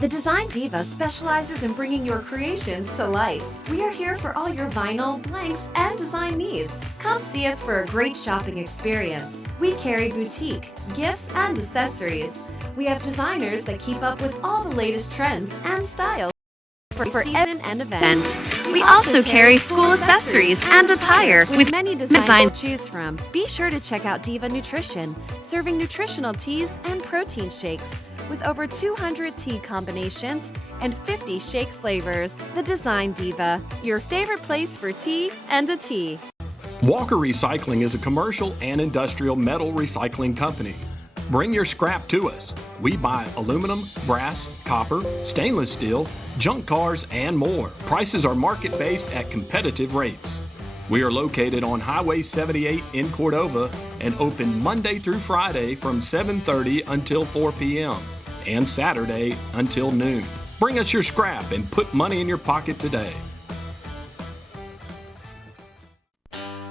The Design Diva specializes in bringing your creations to life. We are here for all your vinyl, blanks, and design needs. Come see us for a great shopping experience. We carry boutique, gifts, and accessories. We have designers that keep up with all the latest trends and styles for season and event. We also carry school accessories and attire with many designs to choose from. Be sure to check out Diva Nutrition, serving nutritional teas and protein shakes with over 200 tea combinations and 50 shake flavors. The Design Diva, your favorite place for tea and a tea. Walker Recycling is a commercial and industrial metal recycling company. Bring your scrap to us. We buy aluminum, brass, copper, stainless steel, junk cars, and more. Prices are market-based at competitive rates. We are located on Highway 78 in Cordova and open Monday through Friday from 7:30 until 4 p.m. and Saturday until noon. Bring us your scrap and put money in your pocket today.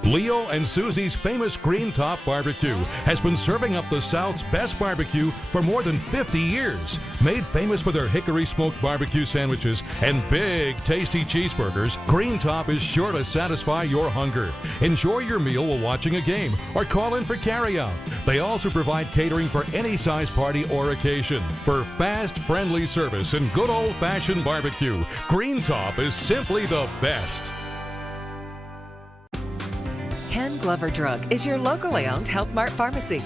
Leo and Susie's famous Green Top Barbecue has been serving up the South's best barbecue for more than 50 years. Made famous for their hickory smoked barbecue sandwiches and big, tasty cheeseburgers, Green Top is sure to satisfy your hunger. Enjoy your meal while watching a game or call in for carryout. They also provide catering for any size party or occasion. For fast, friendly service and good old-fashioned barbecue, Green Top is simply the best. Ken Glover Drug is your locally owned Health Mart pharmacy.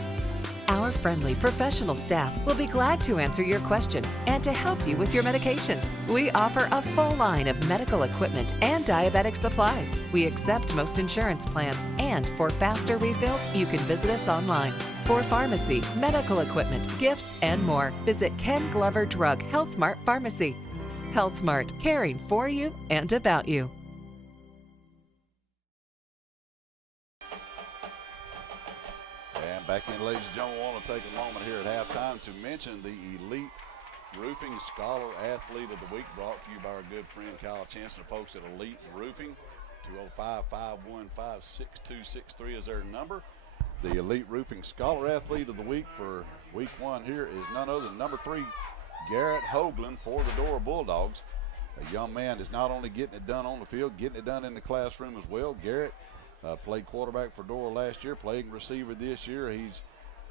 Our friendly professional staff will be glad to answer your questions and to help you with your medications. We offer a full line of medical equipment and diabetic supplies. We accept most insurance plans, and for faster refills, you can visit us online. For pharmacy, medical equipment, gifts, and more, visit Ken Glover Drug Health Mart Pharmacy. Health Mart, caring for you and about you. And back in, ladies and gentlemen, I want to take a moment here at halftime to mention the Elite Roofing Scholar Athlete of the Week, brought to you by our good friend Kyle Chancellor, folks at Elite Roofing. 205-515-6263 is their number. The Elite Roofing Scholar Athlete of the Week for week one here is none other than number 3, Garrett Hoagland for the Dora Bulldogs. A young man is not only getting it done on the field, getting it done in the classroom as well. Garrett played quarterback for Dora last year, playing receiver this year. He's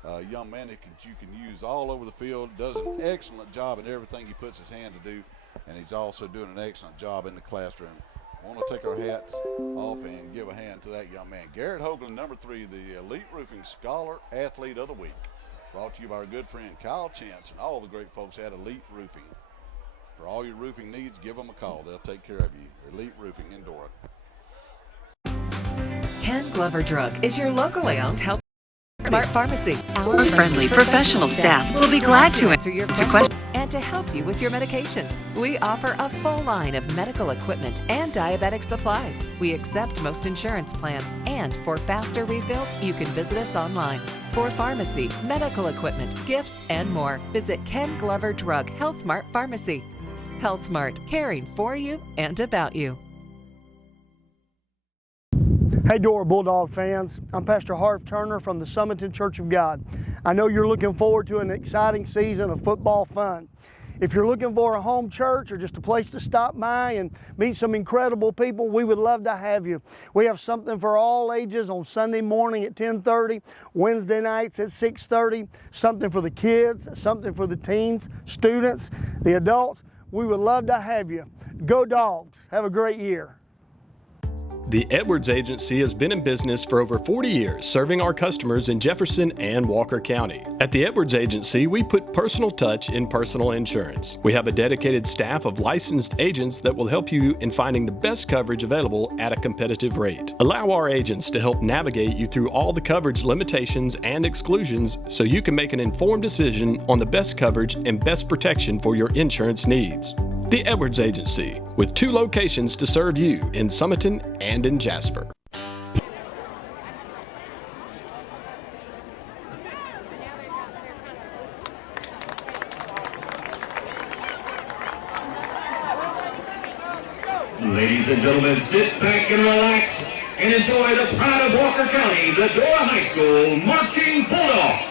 a young man that you can use all over the field, does an excellent job in everything he puts his hand to do, and he's also doing an excellent job in the classroom. I want to take our hats off and give a hand to that young man. Garrett Hoagland, number 3, the Elite Roofing Scholar Athlete of the Week. Brought to you by our good friend Kyle Chance and all the great folks at Elite Roofing. For all your roofing needs, give them a call. They'll take care of you. Elite Roofing in Dora. Ken Glover Drug is your locally owned Health Mart Pharmacy. Our friendly professional staff will be glad to answer your questions and to help you with your medications. We offer a full line of medical equipment and diabetic supplies. We accept most insurance plans, and for faster refills, you can visit us online. For pharmacy, medical equipment, gifts, and more, visit Ken Glover Drug Health Mart Pharmacy. Health Mart, caring for you and about you. Hey Dora Bulldog fans, I'm Pastor Harv Turner from the Summerton Church of God. I know you're looking forward to an exciting season of football fun. If you're looking for a home church or just a place to stop by and meet some incredible people, we would love to have you. We have something for all ages on Sunday morning at 10:30, Wednesday nights at 6:30, something for the kids, something for the teens, students, the adults. We would love to have you. Go Dogs. Have a great year. The Edwards Agency has been in business for over 40 years, serving our customers in Jefferson and Walker County. At the Edwards Agency, we put personal touch in personal insurance. We have a dedicated staff of licensed agents that will help you in finding the best coverage available at a competitive rate. Allow our agents to help navigate you through all the coverage limitations and exclusions so you can make an informed decision on the best coverage and best protection for your insurance needs. The Edwards Agency, with 2 locations to serve you in Summerton and in Jasper. Ladies and gentlemen, sit back and relax and enjoy the pride of Walker County, the Dora High School Marching Bulldogs.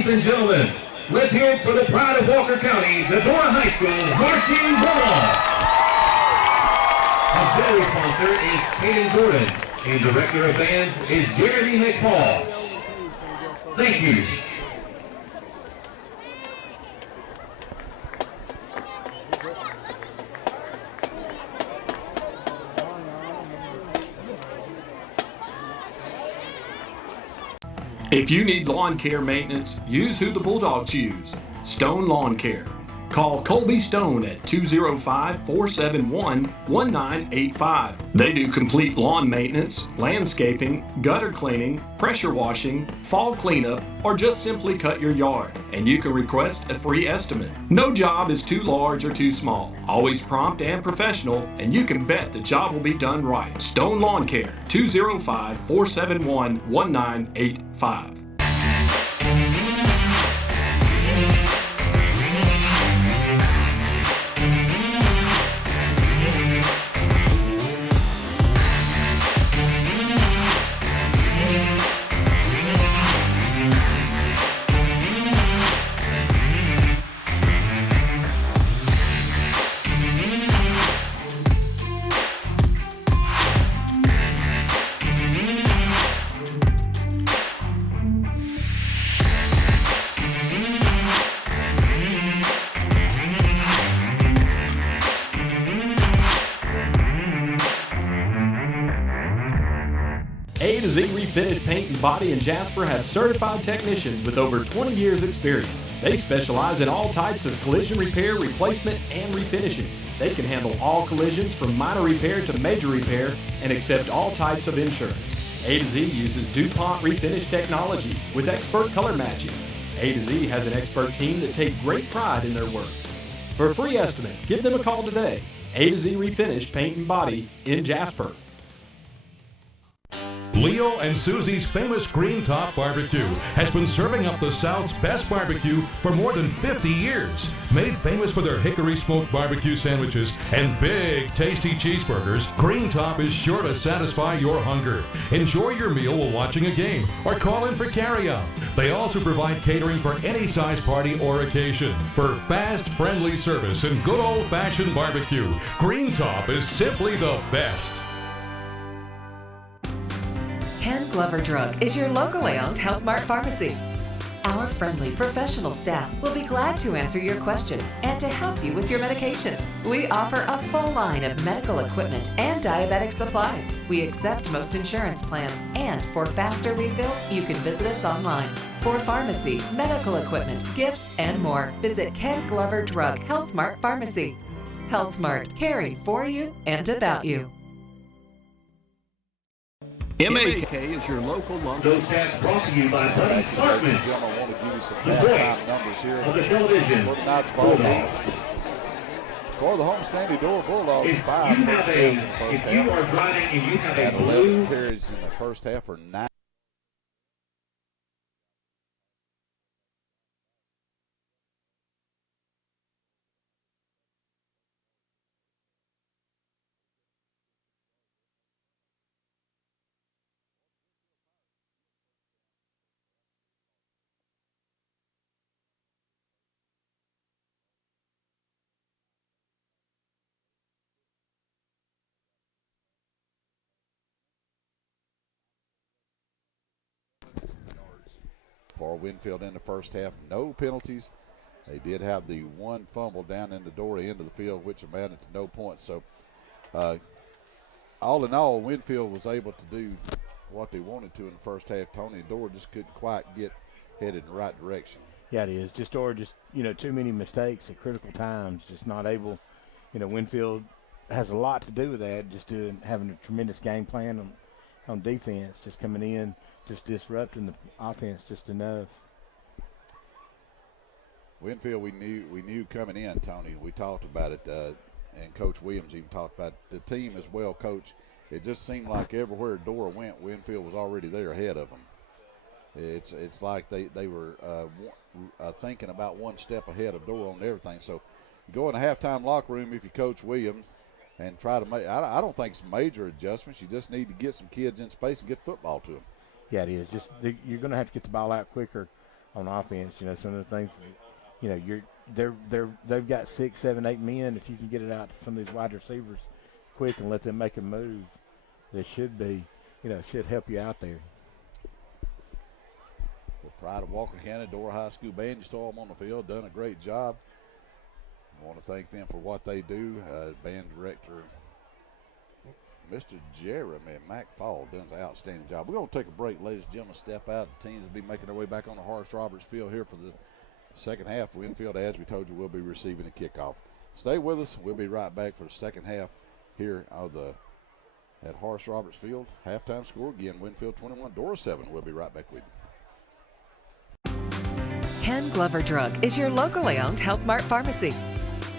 Ladies and gentlemen, let's hear it for the pride of Walker County, the Dora High School Marching Bulldogs. Auxiliary sponsor is Kaden Jordan, and Director of Bands is Jeremy McPaul. Thank you. If you need lawn care maintenance, use who the Bulldogs use, Stone Lawn Care. Call Colby Stone at 205-471-1985. They do complete lawn maintenance, landscaping, gutter cleaning, pressure washing, fall cleanup, or just simply cut your yard. And you can request a free estimate. No job is too large or too small. Always prompt and professional, and you can bet the job will be done right. Stone Lawn Care, 205-471-1985. A to Z Refinish Paint and Body in Jasper has certified technicians with over 20 years experience. They specialize in all types of collision repair, replacement, and refinishing. They can handle all collisions from minor repair to major repair and accept all types of insurance. A to Z uses DuPont Refinish technology with expert color matching. A to Z has an expert team that take great pride in their work. For a free estimate, give them a call today. A to Z Refinish Paint and Body in Jasper. Leo and Susie's famous Green Top Barbecue has been serving up the South's best barbecue for more than 50 years. Made famous for their hickory smoked barbecue sandwiches and big, tasty cheeseburgers, Green Top is sure to satisfy your hunger. Enjoy your meal while watching a game or call in for carryout. They also provide catering for any size party or occasion. For fast, friendly service and good old-fashioned barbecue, Green Top is simply the best. Ken Glover Drug is your locally owned Health Mart pharmacy. Our friendly professional staff will be glad to answer your questions and to help you with your medications. We offer a full line of medical equipment and diabetic supplies. We accept most insurance plans, and for faster refills, you can visit us online. For pharmacy, medical equipment, gifts, and more, visit Ken Glover Drug Health Mart Pharmacy. Health Mart, caring for you and about you. MAK is your local lumber. Those stats brought to you by Buddy Sparkman, the voice of the television Bulldogs. For the homestanding Dora Bulldogs, If you are driving and you have a blue carries in the first half or 9. For Winfield in the first half, no penalties. They did have the one fumble down in the Dora end of the field, which amounted to no points. So, all in all, Winfield was able to do what they wanted to in the first half. Tony and Dora just couldn't quite get headed in the right direction. Yeah, it is. Just Dora, too many mistakes at critical times. Just not able. Winfield has a lot to do with that. Just having a tremendous game plan on defense, just coming in, just disrupting the offense just enough. Winfield, we knew coming in, Tony. We talked about it, and Coach Williams even talked about it. The team is well coached. It just seemed like everywhere Dora went, Winfield was already there ahead of them. It's like they were thinking about one step ahead of Dora on everything. So you go in the halftime locker room if you Coach Williams and try to make. I don't think it's major adjustments. You just need to get some kids in space and get football to them. Yeah, it is. You're going to have to get the ball out quicker on offense. Some of the things, they've got 6, 7, 8 men. If you can get it out to some of these wide receivers quick and let them make a move, that should be, should help you out there. The pride of Walker County, Dora High School band, you saw them on the field, done a great job. I want to thank them for what they do. Band director, Mr. Jeremy McFall, does an outstanding job. We're going to take a break, ladies and gentlemen. Step out. The teams will be making their way back on the Horace Roberts Field here for the second half. Winfield, as we told you, will be receiving a kickoff. Stay with us. We'll be right back for the second half here at Horace Roberts Field. Halftime score again, Winfield 21, Dora 7. We'll be right back with you. Ken Glover Drug is your locally owned Health Mart pharmacy.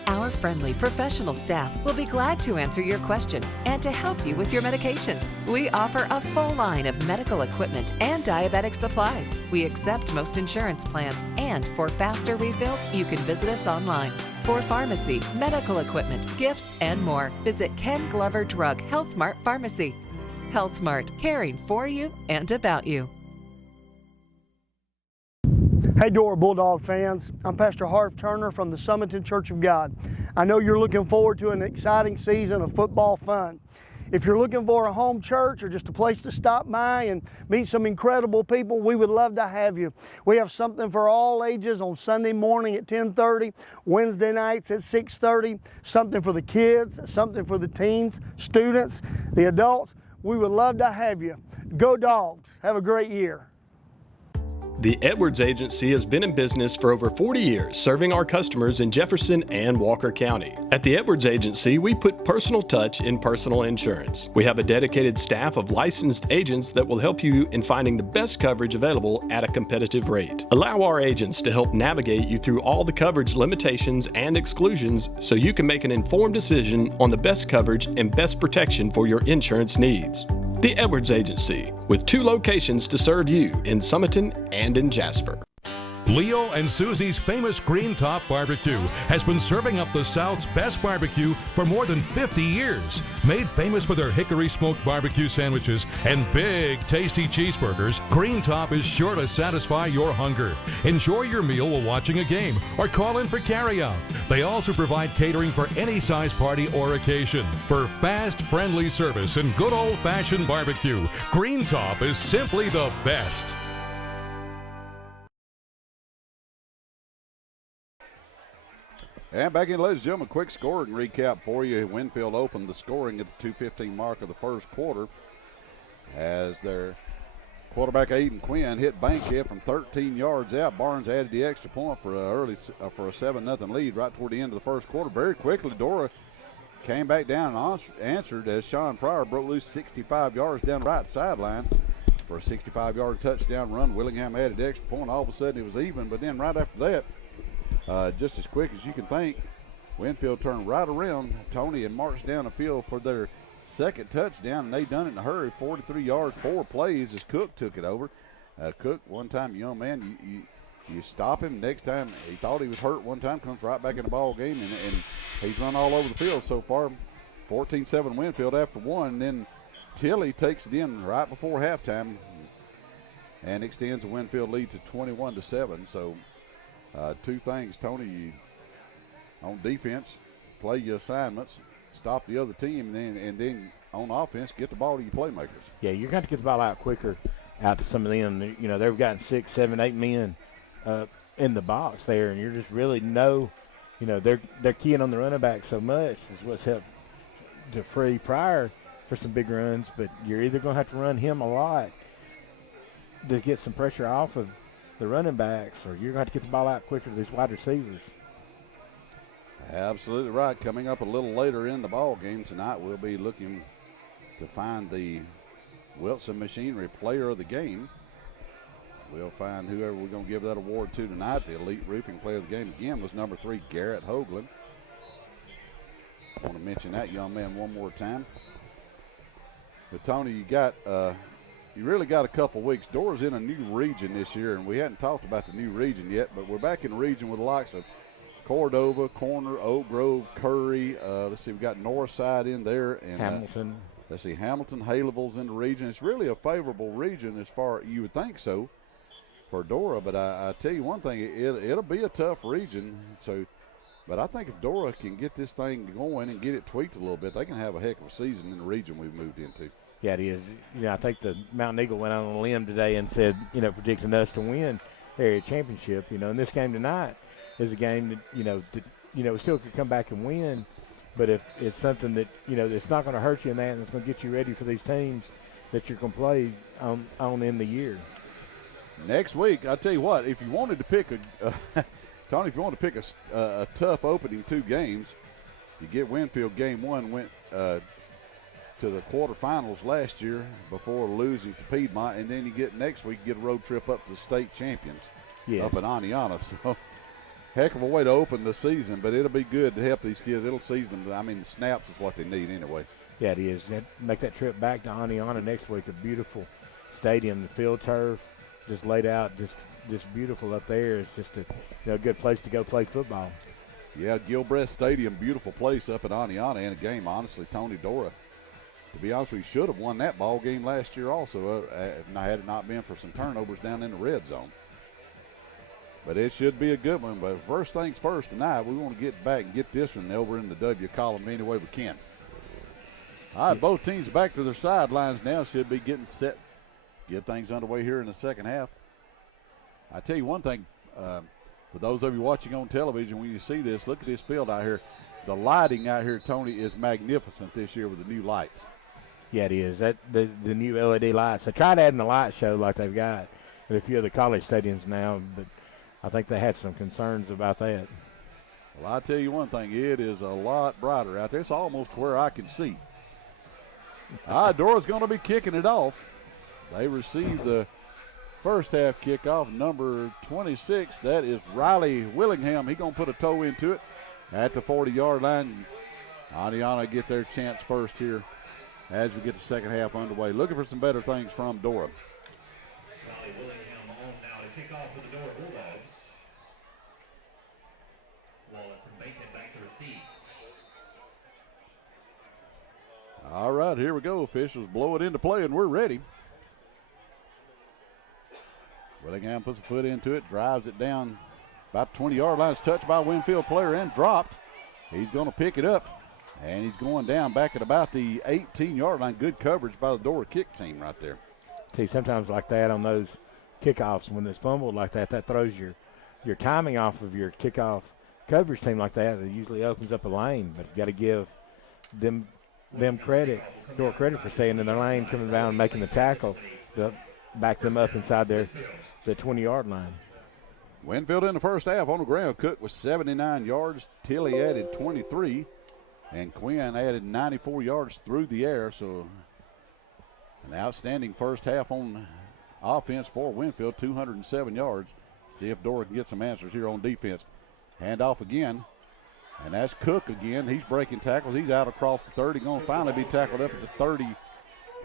Our friendly professional staff will be glad to answer your questions and to help you with your medications. We offer a full line of medical equipment and diabetic supplies. We accept most insurance plans, and for faster refills, you can visit us online. For pharmacy, medical equipment, gifts, and more, visit Ken Glover Drug Health Mart Pharmacy. Health Mart, caring for you and about you. Hey Dora Bulldog fans, I'm Pastor Harv Turner from the Summerton Church of God. I know you're looking forward to an exciting season of football fun. If you're looking for a home church or just a place to stop by and meet some incredible people, we would love to have you. We have something for all ages on Sunday morning at 10:30, Wednesday nights at 6:30, something for the kids, something for the teens, students, the adults. We would love to have you. Go Dogs. Have a great year. The Edwards Agency has been in business for over 40 years, serving our customers in Jefferson and Walker County. At the Edwards Agency, we put personal touch in personal insurance. We have a dedicated staff of licensed agents that will help you in finding the best coverage available at a competitive rate. Allow our agents to help navigate you through all the coverage limitations and exclusions so you can make an informed decision on the best coverage and best protection for your insurance needs. The Edwards Agency, with 2 locations to serve you in Summerton and in Jasper. Leo and Susie's famous Green Top Barbecue has been serving up the South's best barbecue for more than 50 years. Made famous for their hickory smoked barbecue sandwiches and big, tasty cheeseburgers, Green Top is sure to satisfy your hunger. Enjoy your meal while watching a game or call in for carryout. They also provide catering for any size party or occasion. For fast, friendly service and good old-fashioned barbecue, Green Top is simply the best. And back in, ladies and gentlemen, quick scoring recap for you. Winfield opened the scoring at the 2:15 mark of the first quarter as their quarterback Aiden Quinn hit Bankhead from 13 yards out. Barnes added the extra point for a 7-0 lead right toward the end of the first quarter. Very quickly, Dora came back down and answered as Sean Pryor broke loose 65 yards down the right sideline for a 65-yard touchdown run. Willingham added the extra point. All of a sudden, it was even, but then right after that, just as quick as you can think, Winfield turned right around, Tony, and marched down the field for their second touchdown, and they done it in a hurry. 43 yards, 4 plays as Cook took it over. Cook, one time, young man, you stop him. Next time, he thought he was hurt one time, comes right back in the ball game, and he's run all over the field so far. 14-7 Winfield after one, and then Tilly takes it in right before halftime and extends the Winfield lead to 21-7. So, 2 things, Tony, you, on defense, play your assignments, stop the other team, and then on offense, get the ball to your playmakers. Yeah, you're going to get the ball out quicker out to some of them. They've gotten 6, 7, 8 men in the box there, and you're just really they're keying on the running back so much is what's helped to free Pryor for some big runs, but you're either going to have to run him a lot to get some pressure off of the running backs, or you're going to get the ball out quicker to these wide receivers. Absolutely right. Coming up a little later in the ball game tonight, we'll be looking to find the Wilson Machinery Player of the Game. We'll find whoever we're going to give that award to tonight. The Elite Roofing Player of the Game again was number 3, Garrett Hoagland. I want to mention that young man one more time. But Tony, you really got a couple weeks. Dora's in a new region this year, and we hadn't talked about the new region yet, but we're back in the region with the likes of Cordova, Corner, Oak Grove, Curry. Let's see, we've got Northside in there. And Hamilton. Let's see, Hamilton, Haleyville's in the region. It's really a favorable region as far, you would think so, for Dora. But I tell you one thing, it'll be a tough region. So, but I think if Dora can get this thing going and get it tweaked a little bit, they can have a heck of a season in the region we've moved into. Yeah, it is. I think the Mountain Eagle went out on a limb today and said, predicting us to win the area championship. And this game tonight is a game that, we still could come back and win. But if it's something that, it's not going to hurt you in that and it's going to get you ready for these teams that you're going to play on in the year. Next week, I tell you what, if you wanted to pick Tony, if you want to pick a tough opening 2 games, you get Winfield game 1 went to the quarterfinals last year before losing to Piedmont, and then you get next week, you get a road trip up to the state champions up in Aniana. So, heck of a way to open the season, but it'll be good to help these kids. It'll season them. I mean, the snaps is what they need anyway. Yeah, it is. Make that trip back to Aniana next week. A beautiful stadium, the field turf, just laid out, just beautiful up there. It's just a good place to go play football. Yeah, Gilbreth Stadium, beautiful place up in Aniana. In a game, honestly, Tony Dora, to be honest, we should have won that ball game last year also, had it not been for some turnovers down in the red zone. But it should be a good one. But first things first tonight, we want to get back and get this one over in the W column any way we can. All right, both teams back to their sidelines now. Should be getting set, get things underway here in the second half. I tell you one thing, for those of you watching on television, when you see this, look at this field out here. The lighting out here, Tony, is magnificent this year with the new lights. Yeah, it is. The new LED lights. They tried adding a light show like they've got at a few of the college stadiums now, but I think they had some concerns about that. Well, I'll tell you one thing. It is a lot brighter out there. It's almost where I can see. All right, Dora's going to be kicking it off. They received the first half kickoff, number 26. That is Riley Willingham. He's going to put a toe into it at the 40-yard line. Aniana get their chance first here as we get the second half underway. Looking for some better things from Dora. Riley Willingham on now to kick off for the Dora Bulldogs. Wallace and Bacon back to receive. All right, here we go. Officials blow it into play, and we're ready. Willingham puts a foot into it, drives it down about 20-yard line. It's touched by a Winfield player and dropped. He's going to pick it up, and he's going down back at about the 18-yard line. Good coverage by the Dora kick team right there. See, sometimes like that on those kickoffs, when it's fumbled like that, that throws your timing off of your kickoff coverage team like that. It usually opens up a lane, but you got to give them credit, Dora credit for staying in their lane, coming down and making the tackle to back them up inside the 20-yard line. Winfield in the first half on the ground. Cook was 79 yards. Tilly added 23. And Quinn added 94 yards through the air. So an outstanding first half on offense for Winfield, 207 yards. See if Dora can get some answers here on defense. Handoff again. And that's Cook again. He's breaking tackles. He's out across the 30. Going to finally be tackled up at the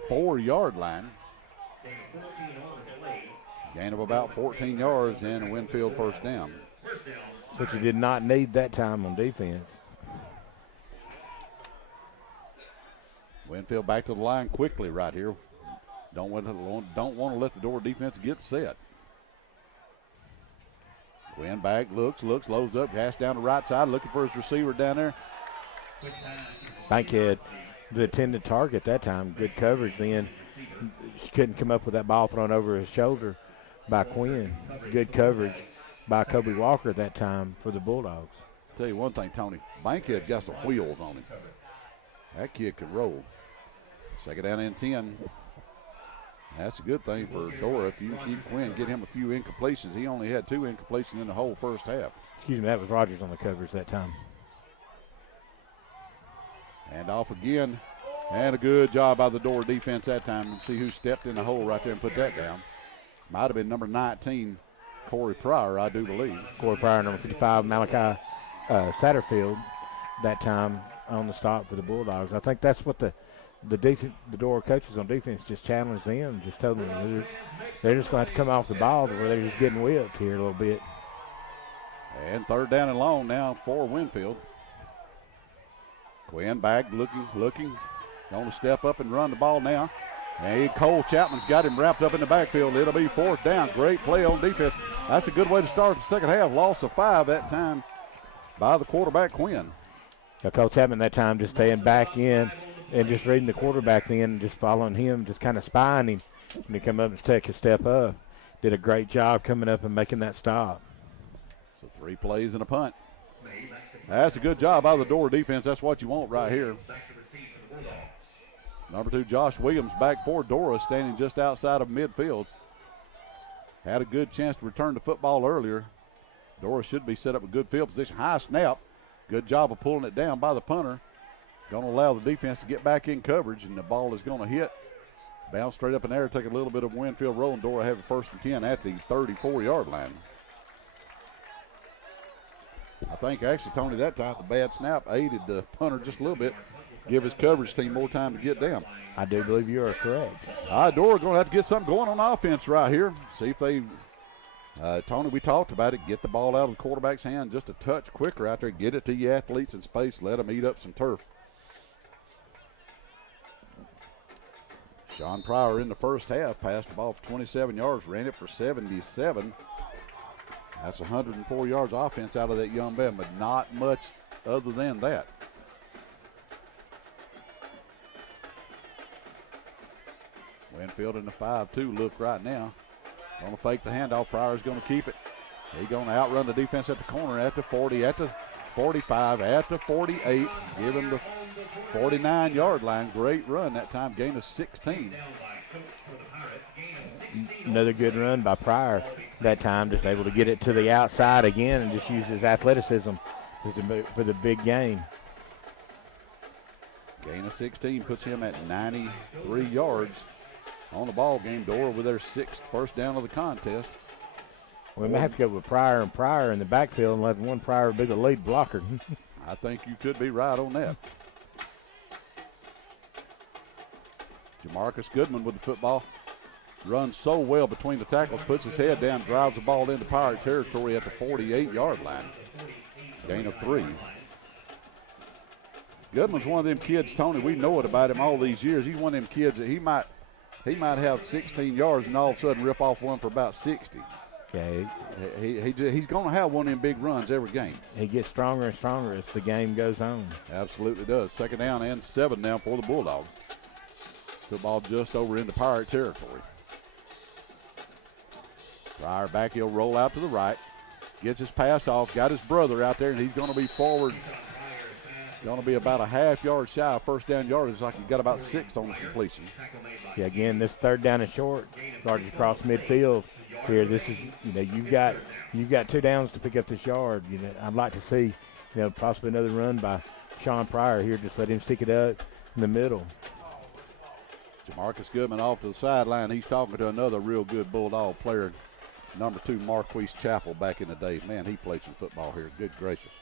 34-yard line. Gain of about 14 yards and a Winfield first down. Which you did not need that time on defense. Winfield back to the line quickly right here. Don't want to let the Dora defense get set. Quinn back, looks, loads up, pass down the right side, looking for his receiver down there. Bankhead, the intended target that time. Good coverage then. Just couldn't come up with that ball thrown over his shoulder by Quinn. Good coverage by Kobe Walker that time for the Bulldogs. Tell you one thing, Tony, Bankhead got some wheels on him. That kid can roll. Second down and 10. That's a good thing for Dora. If you keep Quinn, get him a few incompletions. He only had 2 incompletions in the whole first half. Excuse me, that was Rogers on the coverage that time. And off again. And a good job by the Dora defense that time. And see who stepped in the hole right there and put that down. Might have been number 19, Corey Pryor, I do believe. Corey Pryor, number 55, Malachi Satterfield, that time on the stop for the Bulldogs. I think that's what the Dora coaches on defense just challenged them, just told them they're just going to have to come off the ball where they're just getting whipped here a little bit. And third down and long now for Winfield. Quinn back, looking, going to step up and run the ball now. And Cole Chapman's got him wrapped up in the backfield. It'll be 4th down. Great play on defense. That's a good way to start the second half. Loss of 5 that time by the quarterback, Quinn. Cole Chapman that time just staying back in and just reading the quarterback then and just following him, just kind of spying him when he come up and take a step up. Did a great job coming up and making that stop. So 3 plays and a punt. That's a good job by the Dora defense. That's what you want right here. Number 2, Josh Williams back for Dora, standing just outside of midfield. Had a good chance to return the football earlier. Dora should be set up a good field position. High snap. Good job of pulling it down by the punter. Going to allow the defense to get back in coverage, and the ball is going to hit. Bounce straight up in the air, take a little bit of Winfield roll, and Dora have a 1st and 10 at the 34-yard line. I think actually, Tony, that time the bad snap aided the punter just a little bit, give his coverage team more time to get down. I do believe you are correct. Dora going to have to get something going on offense right here. See if they, Tony, we talked about it, get the ball out of the quarterback's hand just a touch quicker out there, get it to your athletes in space, let them eat up some turf. Sean Pryor in the first half passed the ball for 27 yards, ran it for 77. That's 104 yards offense out of that young man, but not much other than that. Winfield in the 5-2 look right now. Going to fake the handoff. Pryor's going to keep it. He's going to outrun the defense at the corner, at the 40, at the 45, at the 48. Give him the 49-yard line. Great run that time. Gain of 16. Another good run by Pryor that time. Just able to get it to the outside again and just use his athleticism for the big gain. Gain of 16 puts him at 93 yards on the ball game. Dora with their 6th first down of the contest. We may have to go with Pryor and Pryor in the backfield and let one Pryor be the lead blocker. I think you could be right on that. Jamarcus Goodman with the football. Runs so well between the tackles, puts his head down, drives the ball into Pirate territory at the 48-yard line. Gain of 3. Goodman's one of them kids, Tony, we know it about him all these years. He's one of them kids that he might have 16 yards and all of a sudden rip off one for about 60. Okay. He's going to have one of them big runs every game. He gets stronger and stronger as the game goes on. Absolutely does. 2nd down and 7 down for the Bulldogs. Football just over into Pirate territory. Pryor back, he'll roll out to the right. Gets his pass off, got his brother out there, and he's going to be forward. Going to be about a half-yard shy of 1st down yardage, like he got about 6 on the completion. Yeah, again, this 3rd down and short. Yardage across midfield here. This is, you've got 2 downs to pick up this yard. I'd like to see, possibly another run by Sean Pryor here. Just let him stick it up in the middle. Jamarcus Goodman off to the sideline. He's talking to another real good Bulldog player, number 2, Marquise Chappell, back in the day. Man, he played some football here. Good gracious.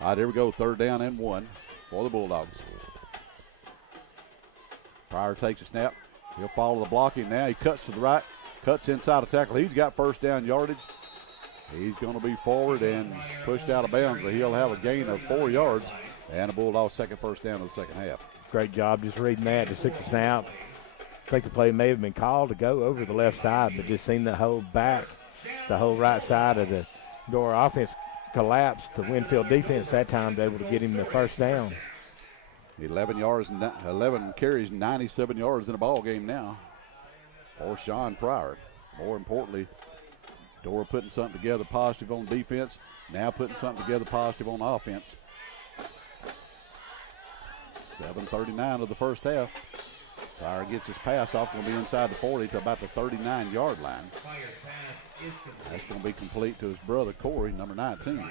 All right, here we go. 3rd down and 1 for the Bulldogs. Pryor takes a snap. He'll follow the blocking now. He cuts to the right, cuts inside a tackle. He's got 1st down yardage. He's going to be forward and pushed out of bounds, but he'll have a gain of 4 yards. And the Bulldogs' 2nd first down of the second half. Great job just reading that. Just took the snap. I think the play may have been called to go over the left side, but just seen the whole right side of the Dora offense collapse. The Winfield defense that time able to get him the 1st down. 11 carries, 97 yards in the ball game now for Sean Pryor. More importantly, Dora putting something together positive on defense, now putting something together positive on offense. 7:39 of the first half. Pryor gets his pass off, going to be inside the 40 to about the 39-yard line. That's going to be complete to his brother, Corey, number 19.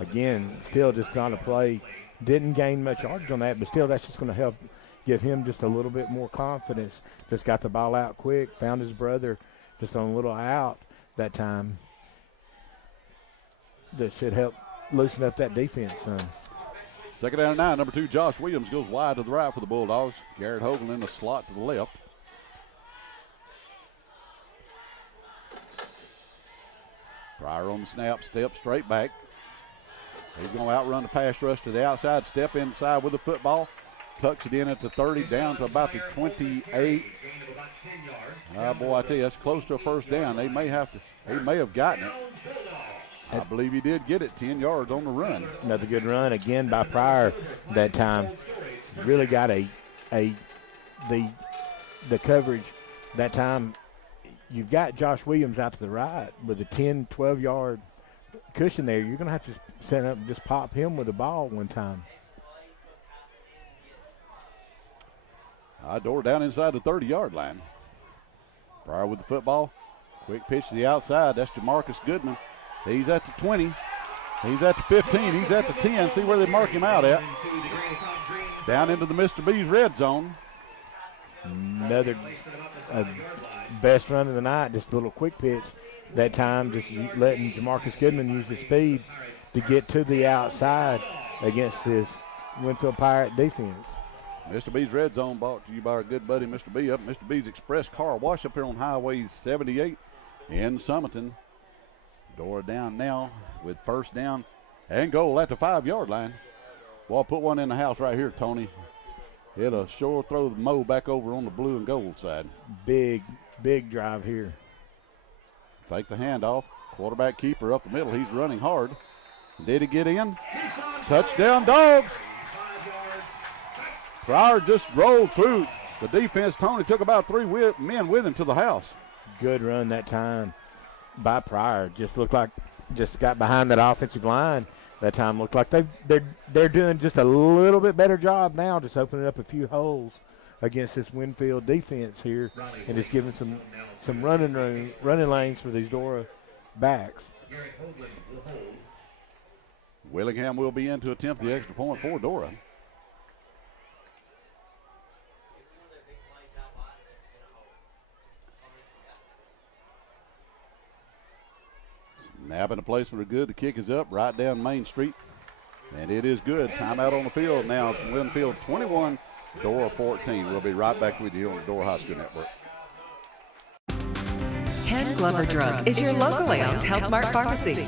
Again, still just got to play. Didn't gain much yardage on that, but still that's just going to help give him just a little bit more confidence. Just got the ball out quick, found his brother just on a little out that time. That should help loosen up that defense some. 2nd down and 9. Number 2, Josh Williams goes wide to the right for the Bulldogs. Garrett Hogan in the slot to the left. Pryor on the snap, step straight back. He's going to outrun the pass rush to the outside, step inside with the football. tucks it in at the 30, down to about the 28. Boy, I tell you, that's close to a first down. He may have gotten it. I believe he did get it, 10 yards on the run. Another good run again by Pryor that time. Really got the coverage that time. You've got Josh Williams out to the right with a 10, 12-yard cushion there. You're going to have to set up and just pop him with the ball one time. Dora down inside the 30-yard line. Pryor with the football. Quick pitch to the outside. That's Jamarcus Goodman. He's at the 20. He's at the 15. He's at the 10. See where they mark him out at. Down into the Mr. B's red zone. Another best run of the night. Just a little quick pitch that time. Just letting Jamarcus Goodman use his speed to get to the outside against this Winfield Pirate defense. Mr. B's red zone brought to you by our good buddy Mr. B up Mr. B's Express Car Wash up here on Highway 78 in Summerton. Dora down now with first down and goal at the 5-yard line. Well, put one in the house right here, Tony. It'll sure throw the Mo back over on the blue and gold side. Big drive here. Take the handoff. Quarterback keeper up the middle. He's running hard. Did he get in? Touchdown, Dogs. Pryor just rolled through the defense. Tony took about 3 men with him to the house. Good run that time by Pryor. Just looked like just got behind that offensive line that time. Looked like they're doing just a little bit better job now, just opening up a few holes against this Winfield defense here and just giving some running lanes for these Dora backs. Willingham will be in to attempt the extra point for Dora. Snap and the placement are good. The kick is up right down Main Street. And it is good. Timeout on the field now. Winfield 21, Dora 14. We'll be right back with you on the Dora High School Network. Ken Glover Drug is your locally owned Health Mart pharmacy.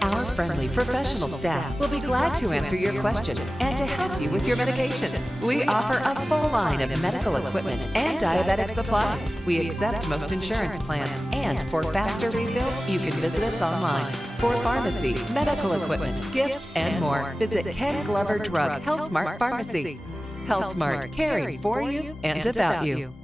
Our friendly professional staff will be glad to answer your questions and to help you with your medications. We offer a full line of medical equipment and diabetic supplies. We accept most insurance plans, and for faster refills, you can visit us online. For pharmacy, medical equipment, gifts, and more, visit Ken Glover Drug Health Mart Pharmacy. Health Mart, caring for you and about you.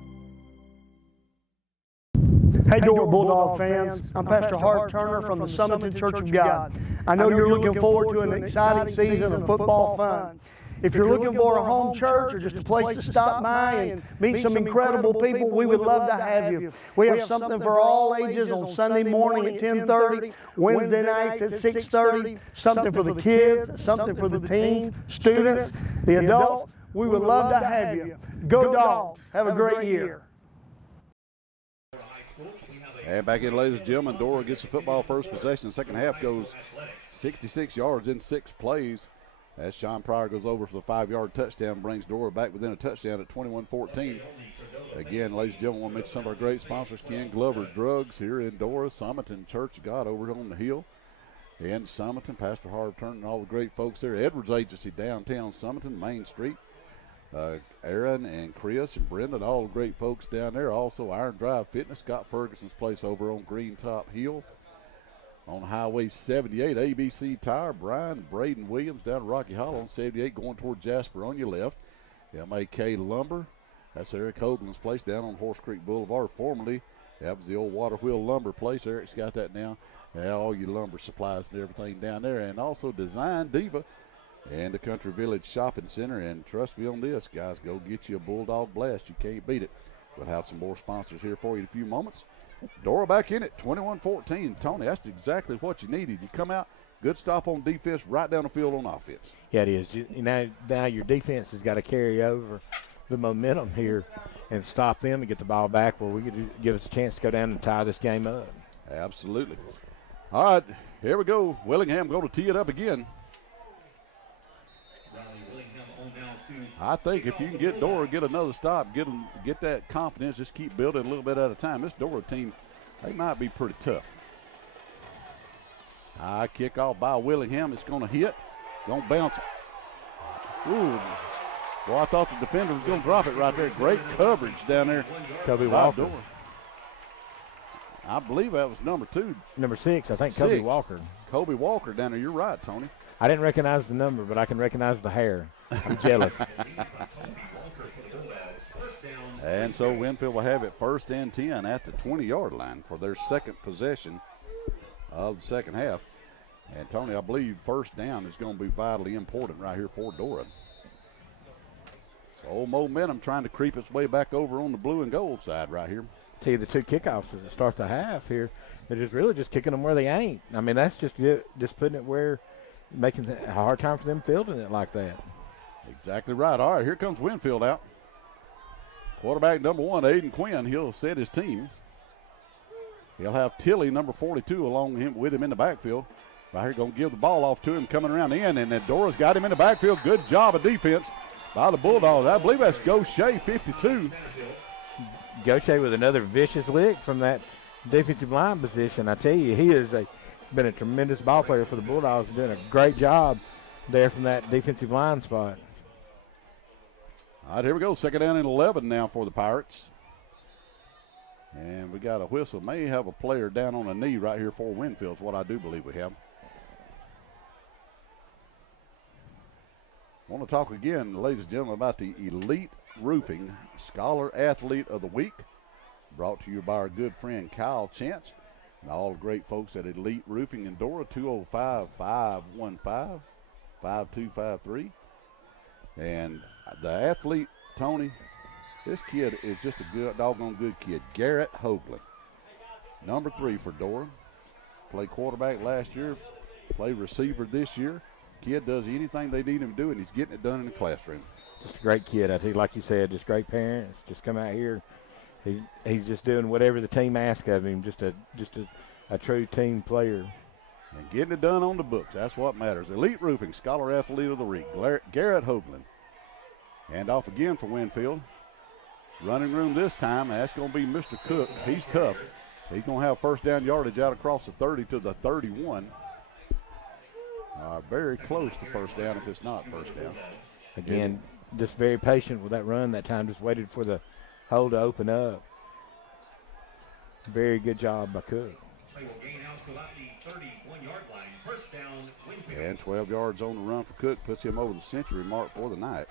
Hey, Dora Bulldog fans. I'm Pastor Harv Turner from the Summerton Church of God. I know you're looking forward to an exciting season of football fun. If you're looking for a home church or just a place to stop by and meet some incredible people, we would love to have you. We have something for all ages on Sunday morning at 10:30, Wednesday nights at 6:30, something for the kids, something for the teens, students, the adults. We would love to have you. Go Dogs. Have a great year. And back in, ladies and gentlemen, Dora gets the football first possession. Second half goes 66 yards in 6 plays. As Sean Pryor goes over for the 5-yard touchdown, brings Dora back within a touchdown at 21-14. Again, ladies and gentlemen, I want to mention some of our great sponsors. Ken Glover Drugs here in Dora, Summerton Church of God over on the hill. In Summerton, Pastor Harv Turner and all the great folks there. Edwards Agency downtown Summerton, Main Street. Aaron and Chris and Brendan, all the great folks down there. Also Iron Drive Fitness, Scott Ferguson's place over on Green Top Hill. On Highway 78, ABC Tire, Brian Braden Williams down at Rocky Hollow on 78 going toward Jasper on your left. MAK Lumber, that's Eric Hoagland's place down on Horse Creek Boulevard. Formerly, that was the old Water Wheel Lumber place. Eric's got that now. All your lumber supplies and everything down there. And also Design Diva and the Country Village Shopping Center. And trust me on this, guys, go get you a Bulldog Blast. You can't beat it. We'll have some more sponsors here for you in a few moments. Dora back in it, 21-14. Tony, that's exactly what you needed. You come out, good stop on defense, right down the field on offense. Yeah, it is. Now your defense has got to carry over the momentum here and stop them and get the ball back where we could give us a chance to go down and tie this game up. Absolutely. All right, here we go. Willingham going to tee it up again. I think if you can get Dora, get another stop, get that confidence, just keep building a little bit at a time. This Dora team, they might be pretty tough. High kick off by Willingham. It's going to hit. Going to bounce. Ooh, Well, I thought the defender was going to drop it right there. Great coverage down there. Kobe Walker. Dora. I believe that was number 2. Number 6, I think, Kobe Walker. Kobe Walker down there. You're right, Tony. I didn't recognize the number, but I can recognize the hair. I'm jealous. And so Winfield will have it 1st and 10 at the 20-yard line for their second possession of the second half. And, Tony, I believe first down is going to be vitally important right here for Dora. So momentum trying to creep its way back over on the blue and gold side right here. See, the 2 kickoffs at the start of the half here, they're just really just kicking them where they ain't. I mean, that's just putting it where, making it a hard time for them fielding it like that. Exactly right. All right, here comes Winfield out. Quarterback number 1, Aiden Quinn. He'll set his team. He'll have Tilly, number 42, along with him in the backfield. Right here, going to give the ball off to him coming around the end, and then Dora's got him in the backfield. Good job of defense by the Bulldogs. I believe that's Gaucher, 52. Gaucher with another vicious lick from that defensive line position. I tell you, he has been a tremendous ball player for the Bulldogs, doing a great job there from that defensive line spot. All right, here we go. 2nd down and 11 now for the Pirates. And we got a whistle. May have a player down on a knee right here for Winfield is what I do believe we have. I want to talk again, ladies and gentlemen, about the Elite Roofing Scholar Athlete of the Week, brought to you by our good friend Kyle Chance and all the great folks at Elite Roofing in Dora, 205-515-5253. And the athlete, Tony, this kid is just a good, doggone good kid. Garrett Hoagland, number 3 for Dora. Played quarterback last year, played receiver this year. Kid does anything they need him to do, and he's getting it done in the classroom. Just a great kid. I think, like you said, just great parents. Just come out here. He's just doing whatever the team asks of him. Just a true team player. And getting it done on the books. That's what matters. Elite Roofing Scholar Athlete of the Week, Garrett Hoagland. Hand off again for Winfield. Running room this time. That's going to be Mr. Cook. He's tough. He's going to have first down yardage out across the 30 to the 31. Very close to first down if it's not first down. Again, just very patient with that run that time. Just waited for the hole to open up. Very good job by Cook. And 12 yards on the run for Cook puts him over the century mark for the night.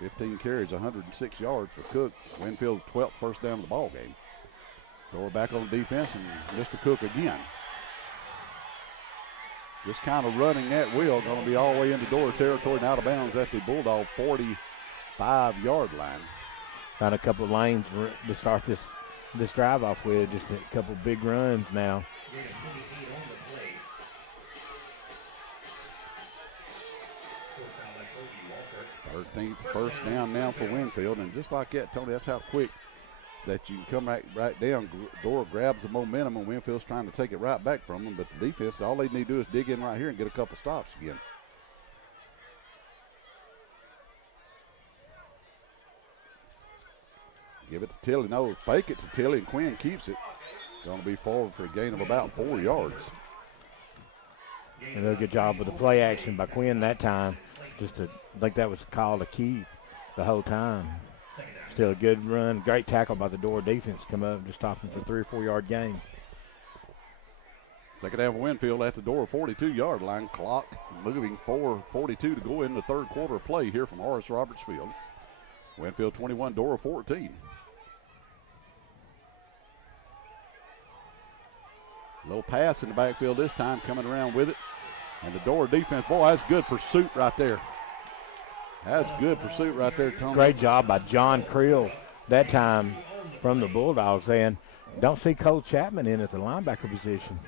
15 carries, 106 yards for Cook. Winfield's 12th first down of the ball game. Dora back on defense and Mr. Cook again. Just kind of running that wheel, going to be all the way into Dora territory and out of bounds at the Bulldog 45-yard line. Found a couple of lanes to start this drive off with. Just a couple big runs now. 13th first down now for Winfield, and just like that, Tony, that's how quick that you can come right down. Dora grabs the momentum, and Winfield's trying to take it right back from them, but the defense, all they need to do is dig in right here and get a couple stops again. Give it to Tilly. No, fake it to Tilly, and Quinn keeps it. Going to be forward for a gain of about 4 yards. And a good job with the play action by Quinn that time. I think that was called a keep the whole time. Still a good run. Great tackle by the Dora defense. Come up and just stop him for 3 or 4 yard gain. Second half of Winfield at the Dora 42-yard line. Clock moving 4:42 to go in the third quarter of play here from Horace Roberts Field. Winfield 21, Dora 14. Little pass in the backfield this time, coming around with it. And the Dora defense, boy, that's good pursuit right there. That's good pursuit right there, Tony. Great job by John Creel that time from the Bulldogs. And don't see Cole Chapman in at the linebacker position.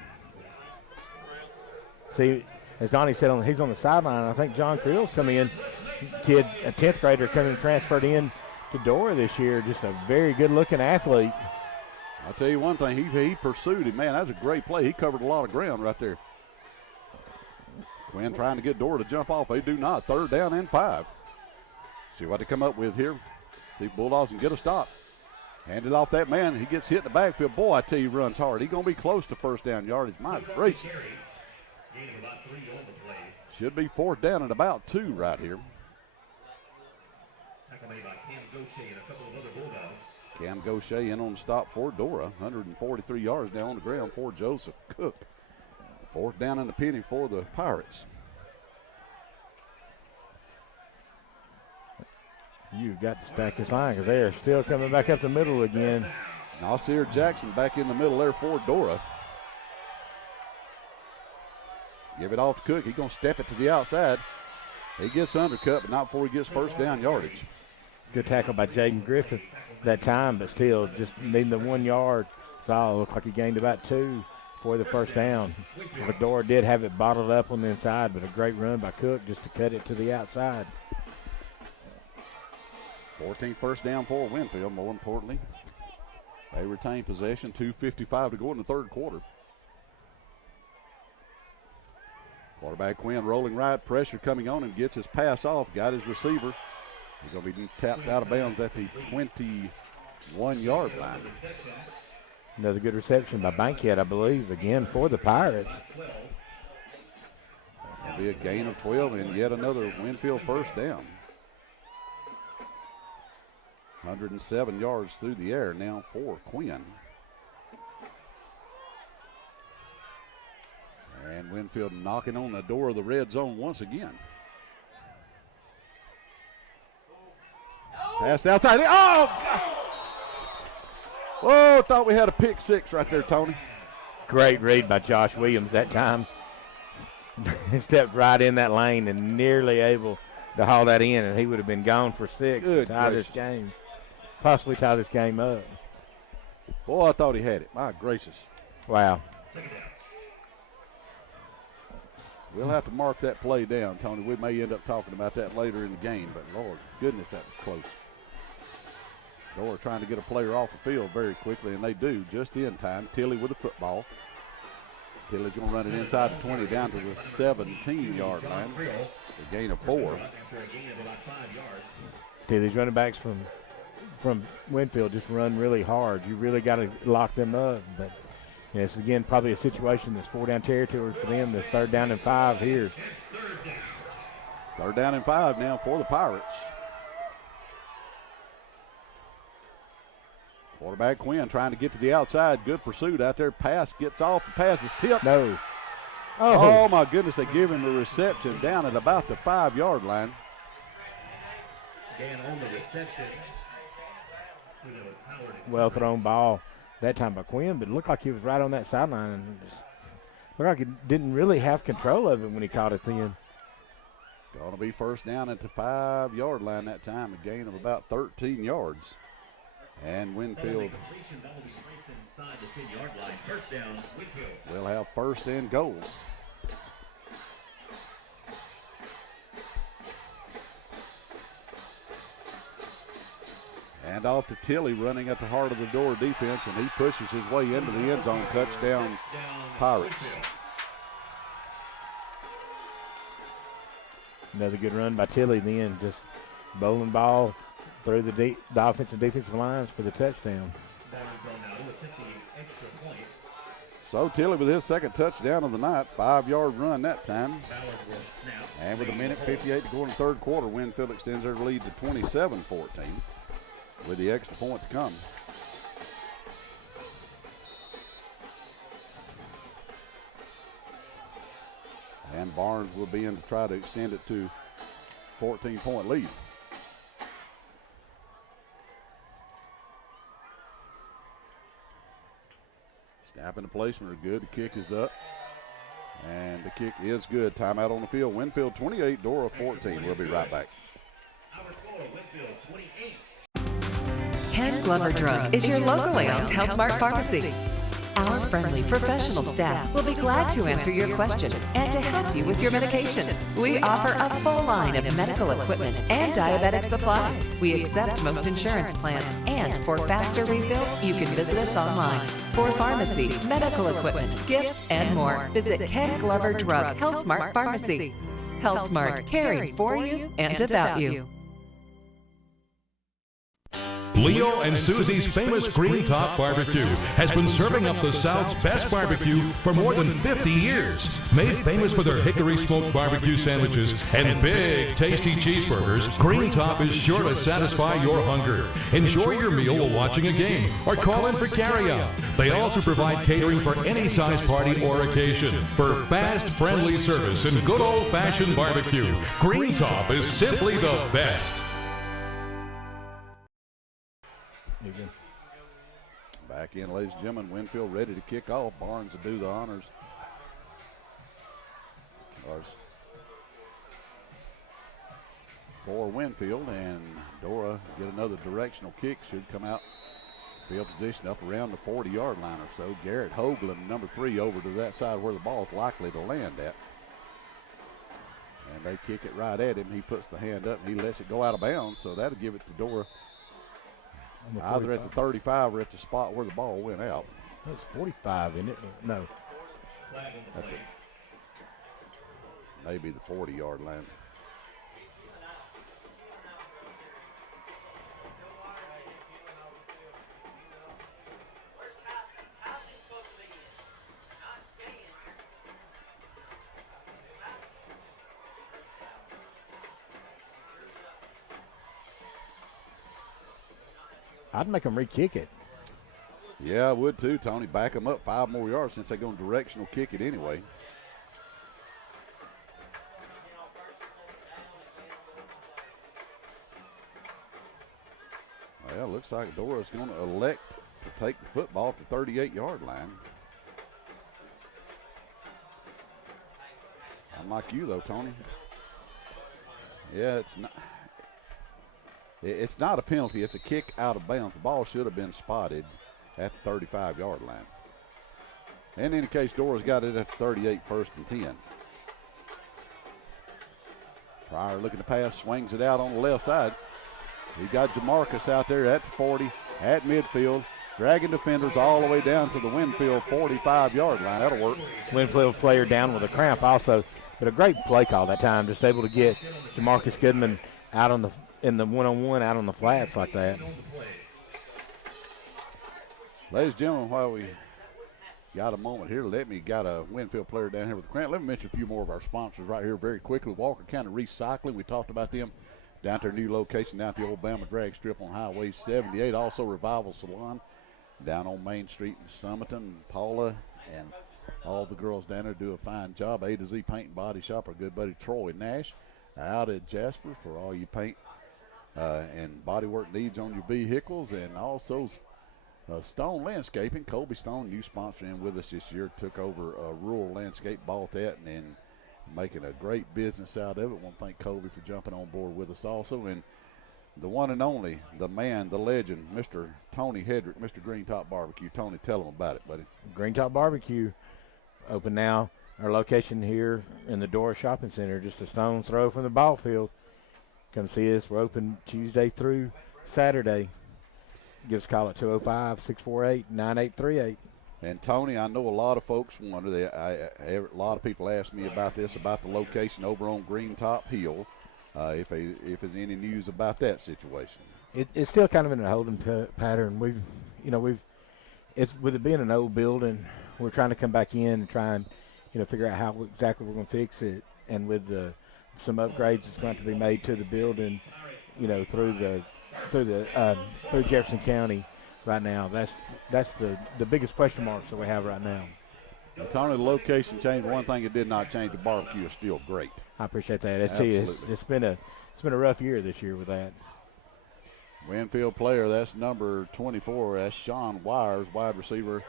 See, as Donnie said, he's on the sideline. I think John Creel's coming in. Kid, a 10th grader, coming transferred in to Dora this year. Just a very good-looking athlete. I'll tell you one thing, he pursued him. Man, that's a great play. He covered a lot of ground right there. Quinn trying to get Dora to jump off. They do not. Third down and 5. See what they come up with here. See if Bulldogs can get a stop. Hand it off that man. He gets hit in the backfield. Boy, I tell you, he runs hard. He's going to be close to first down yardage. My gracious. Should be fourth down and about 2 right here. Cam Gaucher in on the stop for Dora. 143 yards now on the ground for Joseph Cook. 4th down and a penny for the Pirates. You've got to stack this line because they are still coming back up the middle again. Nasir Jackson back in the middle there for Dora. Give it off to Cook. He's going to step it to the outside. He gets undercut, but not before he gets first down yardage. Good tackle by Jaden Griffith that time, but still just needing the 1 yard. So it looked like he gained about 2 for the first down. But Dora did have it bottled up on the inside, but a great run by Cook just to cut it to the outside. 14th first down for Winfield, more importantly. They retain possession, 2:55 to go in the third quarter. Quarterback Quinn rolling right, pressure coming on and gets his pass off, got his receiver. He's going to be tapped out of bounds at the 21-yard line. Another good reception by Bankhead, I believe, again for the Pirates. That'll be a gain of 12 and yet another Winfield first down. 107 yards through the air now for Quinn. And Winfield knocking on the door of the red zone once again. Pass outside. Oh, gosh. Whoa, thought we had a pick six right there, Tony. Great read by Josh Williams that time. He stepped right in that lane and nearly able to haul that in, and he would have been gone for 6 to tie this game. Possibly tie this game up. Boy, I thought he had it. My gracious. Wow. We'll have to mark that play down, Tony. We may end up talking about that later in the game, but Lord goodness, that was close. Dora trying to get a player off the field very quickly, and they do just in time. Tilley with the football. Tilley's going to run it inside the 20 down to the 17-yard line. A gain of 4. These running backs from Winfield just run really hard. You really got to lock them up. But you know, it's, again, probably a situation that's 4-down territory for them. That's 3rd down and 5 here. 3rd down and 5 now for the Pirates. Quarterback Quinn trying to get to the outside. Good pursuit out there. Pass gets off. The pass is tipped. No. Oh, my goodness. They give him the reception down at about the 5-yard line. Again, on the reception. Well thrown ball that time by Quinn, but it looked like he was right on that sideline and just looked like he didn't really have control of it when he caught it then. Going to be first down at the 5-yard line that time, a gain of about 13 yards. And Winfield will have first and goal. And off to Tilley running at the heart of the Dora defense, and he pushes his way into the end zone. Touchdown, Pirates. Another good run by Tilley then, just bowling ball through the offensive and defensive lines for the touchdown. So Tilley with his second touchdown of the night, 5-yard run that time. And with 1:58 to go in the third quarter, Winfield extends their lead to 27-14 with the extra point to come. And Barnes will be in to try to extend it to 14-point lead. Snap and the placement are good. The kick is up. And the kick is good. Timeout on the field. Winfield 28, Dora 14. We'll be right back. Ken Glover Drug is your locally owned Health Mart pharmacy. Our friendly professional staff will be glad to answer your questions and to help you with your medications. We offer a full line of medical equipment and diabetic supplies. We accept most insurance plans, and for faster refills, you can visit us online. For pharmacy, medical equipment, gifts, and more, visit Ken Glover Drug Health Mart Pharmacy. Health Mart, caring for you and about you. Leo and Susie's famous Green Top Barbecue has been serving up the South's best barbecue for more than 50 years. Made famous for their hickory smoked barbecue sandwiches and big, tasty cheeseburgers, Green Top is sure to satisfy your hunger. Enjoy your meal while watching a game or call in for carryout. They also provide catering for any size party or occasion. For fast, friendly service and good old-fashioned barbecue, Green Top is simply the best. Back in, ladies and gentlemen. Winfield ready to kick off. Barnes to do the honors. For Winfield, and Dora get another directional kick. Should come out field position up around the 40-yard line or so. Garrett Hoagland, number 3, over to that side where the ball is likely to land at. And they kick it right at him. He puts the hand up and he lets it go out of bounds, so that'll give it to Dora either at the 35 or at the spot where the ball went out. That's 45, isn't it? No. Maybe the 40-yard line. I'd make them re-kick it. Yeah, I would too, Tony. Back them up 5 more yards since they're going to directional kick it anyway. Well, looks like Dora's going to elect to take the football to the 38-yard line. I'm like you, though, Tony. Yeah, it's not a penalty. It's a kick out of bounds. The ball should have been spotted at the 35-yard line. And in any case, Dora's got it at the 38, 1st and 10. Pryor looking to pass, swings it out on the left side. He got Jamarcus out there at the 40, at midfield, dragging defenders all the way down to the Winfield 45-yard line. That'll work. Winfield player down with a cramp also. But a great play call that time, just able to get Jamarcus Goodman out on in the one-on-one out on the flats like that. Ladies and gentlemen, while we got a moment here, got a Winfield player down here with a cramp. Let me mention a few more of our sponsors right here very quickly. Walker County Recycling, we talked about them down at their new location down at the old Bama drag strip on Highway 78. Also Revival Salon down on Main Street in Summerton. Paula and all the girls down there do a fine job. A to Z Paint and Body Shop, our good buddy Troy Nash out at Jasper for all you paint and bodywork needs on your vehicles. And also Stone Landscaping, Colby Stone, new sponsor in with us this year, took over Rural Landscape, bought that, and making a great business out of it. Want to thank Colby for jumping on board with us also. And the one and only, the man, the legend, Mr. Tony Hedrick, Mr. Green Top Barbecue. Tony, tell him about it, buddy. Green Top Barbecue, open now. Our location here in the Dora Shopping Center, just a stone's throw from the ball field. Come see us. We're open Tuesday through Saturday. Give us a call at 205-648-9838. And, Tony, I know a lot of folks wonder, a lot of people ask me about this, about the location over on Green Top Hill, if there's any news about that situation. It's still kind of in a holding pattern. With it being an old building, we're trying to come back in and try and, figure out how exactly we're going to fix it. And with some upgrades that's going to be made to the building, through Jefferson County right now. That's the biggest question marks that we have right now. Now, Tony, the location changed. One thing it did not change, the barbecue is still great. I appreciate that. It's been a rough year this year with that. Winfield player, that's number 24. That's Sean Wires, wide receiver,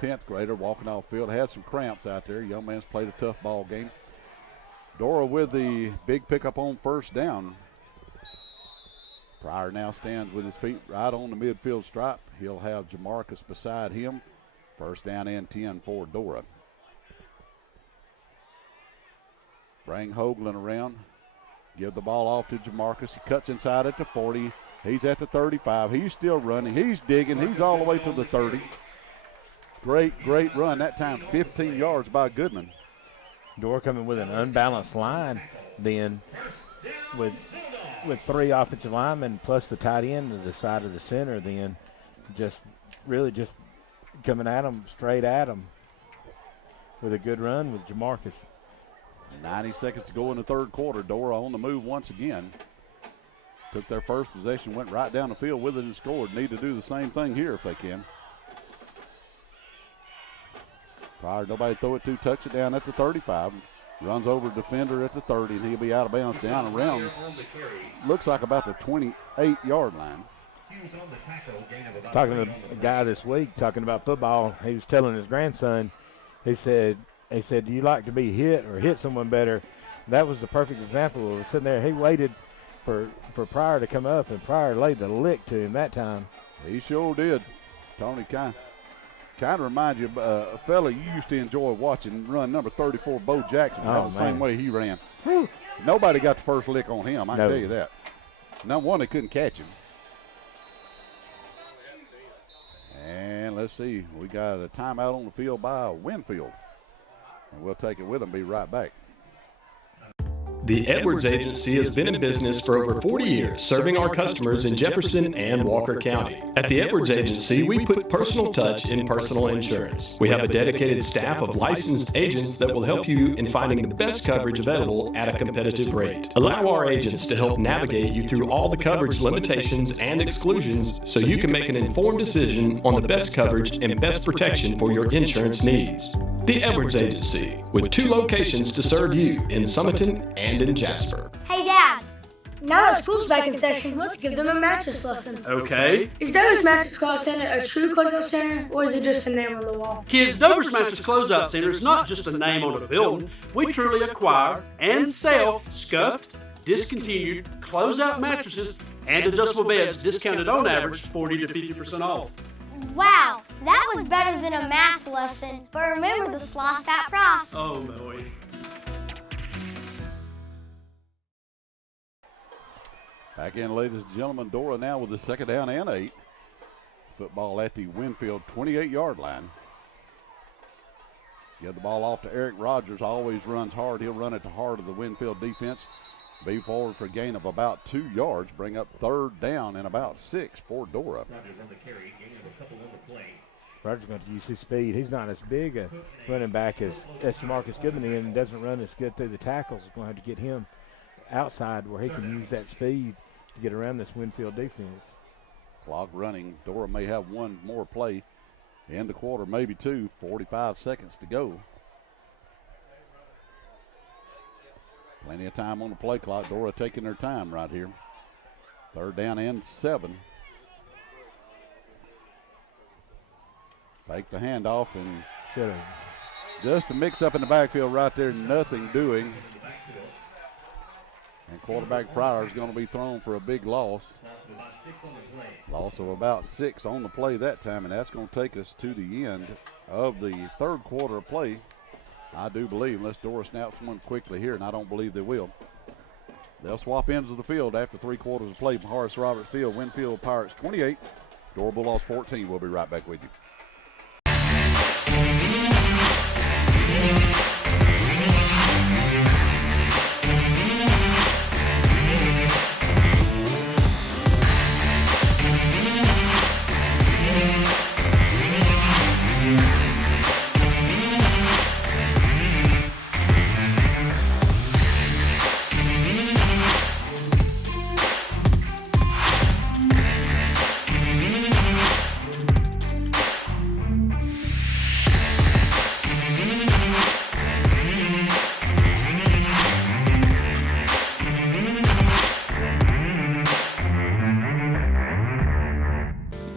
10th grader, walking off field. Had some cramps out there. Young man's played a tough ball game. Dora with the big pickup on 1st down. Pryor now stands with his feet right on the midfield stripe. He'll have Jamarcus beside him. 1st down and 10 for Dora. Bring Hoagland around. Give the ball off to Jamarcus. He cuts inside at the 40. He's at the 35. He's still running. He's digging. He's all the way to the 30. Great run. That time 15 yards by Goodman. Dora coming with an unbalanced line then with with 3 offensive linemen plus the tight end to the side of the center, then just coming at them, straight at them with a good run with Jamarcus. 90 seconds to go in the third quarter. Dora on the move once again. Took their first possession, went right down the field with it and scored. Need to do the same thing here if they can. Pryor, nobody to throw it to, tucks it down at the 35. Runs over defender at the 30, and he'll be out of bounds down around, looks like about the 28-yard line. Talking to a guy this week, talking about football, he was telling his grandson, he said, do you like to be hit or hit someone better? That was the perfect example of sitting there. He waited for Pryor to come up, and Pryor laid the lick to him that time. He sure did. Tony kind of reminds you of a fella you used to enjoy watching run, number 34, Bo Jackson. That was the same way he ran. Whew. Nobody got the first lick on him, I can tell you that. Number one, they couldn't catch him. And let's see, we got a timeout on the field by Winfield. And we'll take it with them, be right back. The Edwards Agency has been in business for over 40 years, serving our customers in Jefferson and Walker County. At the Edwards Agency, we put personal touch in personal insurance. We have a dedicated staff of licensed agents that will help you in finding the best coverage available at a competitive rate. Allow our agents to help navigate you through all the coverage limitations and exclusions so you can make an informed decision on the best coverage and best protection for your insurance needs. The Edwards Agency, with 2 locations to serve you in Summerton and in Jasper. Hey, Dad. Now that school's back in session, let's give them a mattress lesson. Okay. Is Dover's Mattress Closeout Center a true closeout center, or is it just a name on the wall? Kids, Dover's Mattress Closeout Center is not just a name on a building. We truly acquire and sell scuffed, discontinued, closeout mattresses and adjustable beds discounted on average 40 to 50% off. Wow, that was better than a math lesson, but remember to slice that price. Oh, boy. Back in, ladies and gentlemen. Dora now with the second down and 8. Football at the Winfield 28-yard line. Get the ball off to Eric Rogers. Always runs hard. He'll run at the heart of the Winfield defense. Be forward for a gain of about 2 yards. Bring up third down and about 6 for Dora. Rogers going to use his speed. He's not as big a running back as Jamarcus Goodman and doesn't run as good through the tackles. He's going to have to get him outside where he can use that speed to get around this Winfield defense. Clock running. Dora may have one more play in the quarter, maybe 2. 45 seconds to go. Plenty of time on the play clock. Dora taking their time right here. Third down and 7. Fake the handoff and should have. Just a mix up in the backfield right there. Nothing doing. And quarterback Pryor is going to be thrown for a big loss. Loss of about 6 on the play that time, and that's going to take us to the end of the third quarter of play. I do believe, unless Dora snaps one quickly here, and I don't believe they will. They'll swap ends of the field after 3 quarters of play from Horace Roberts Field. Winfield Pirates 28, Dora Bulldogs 14. We'll be right back with you.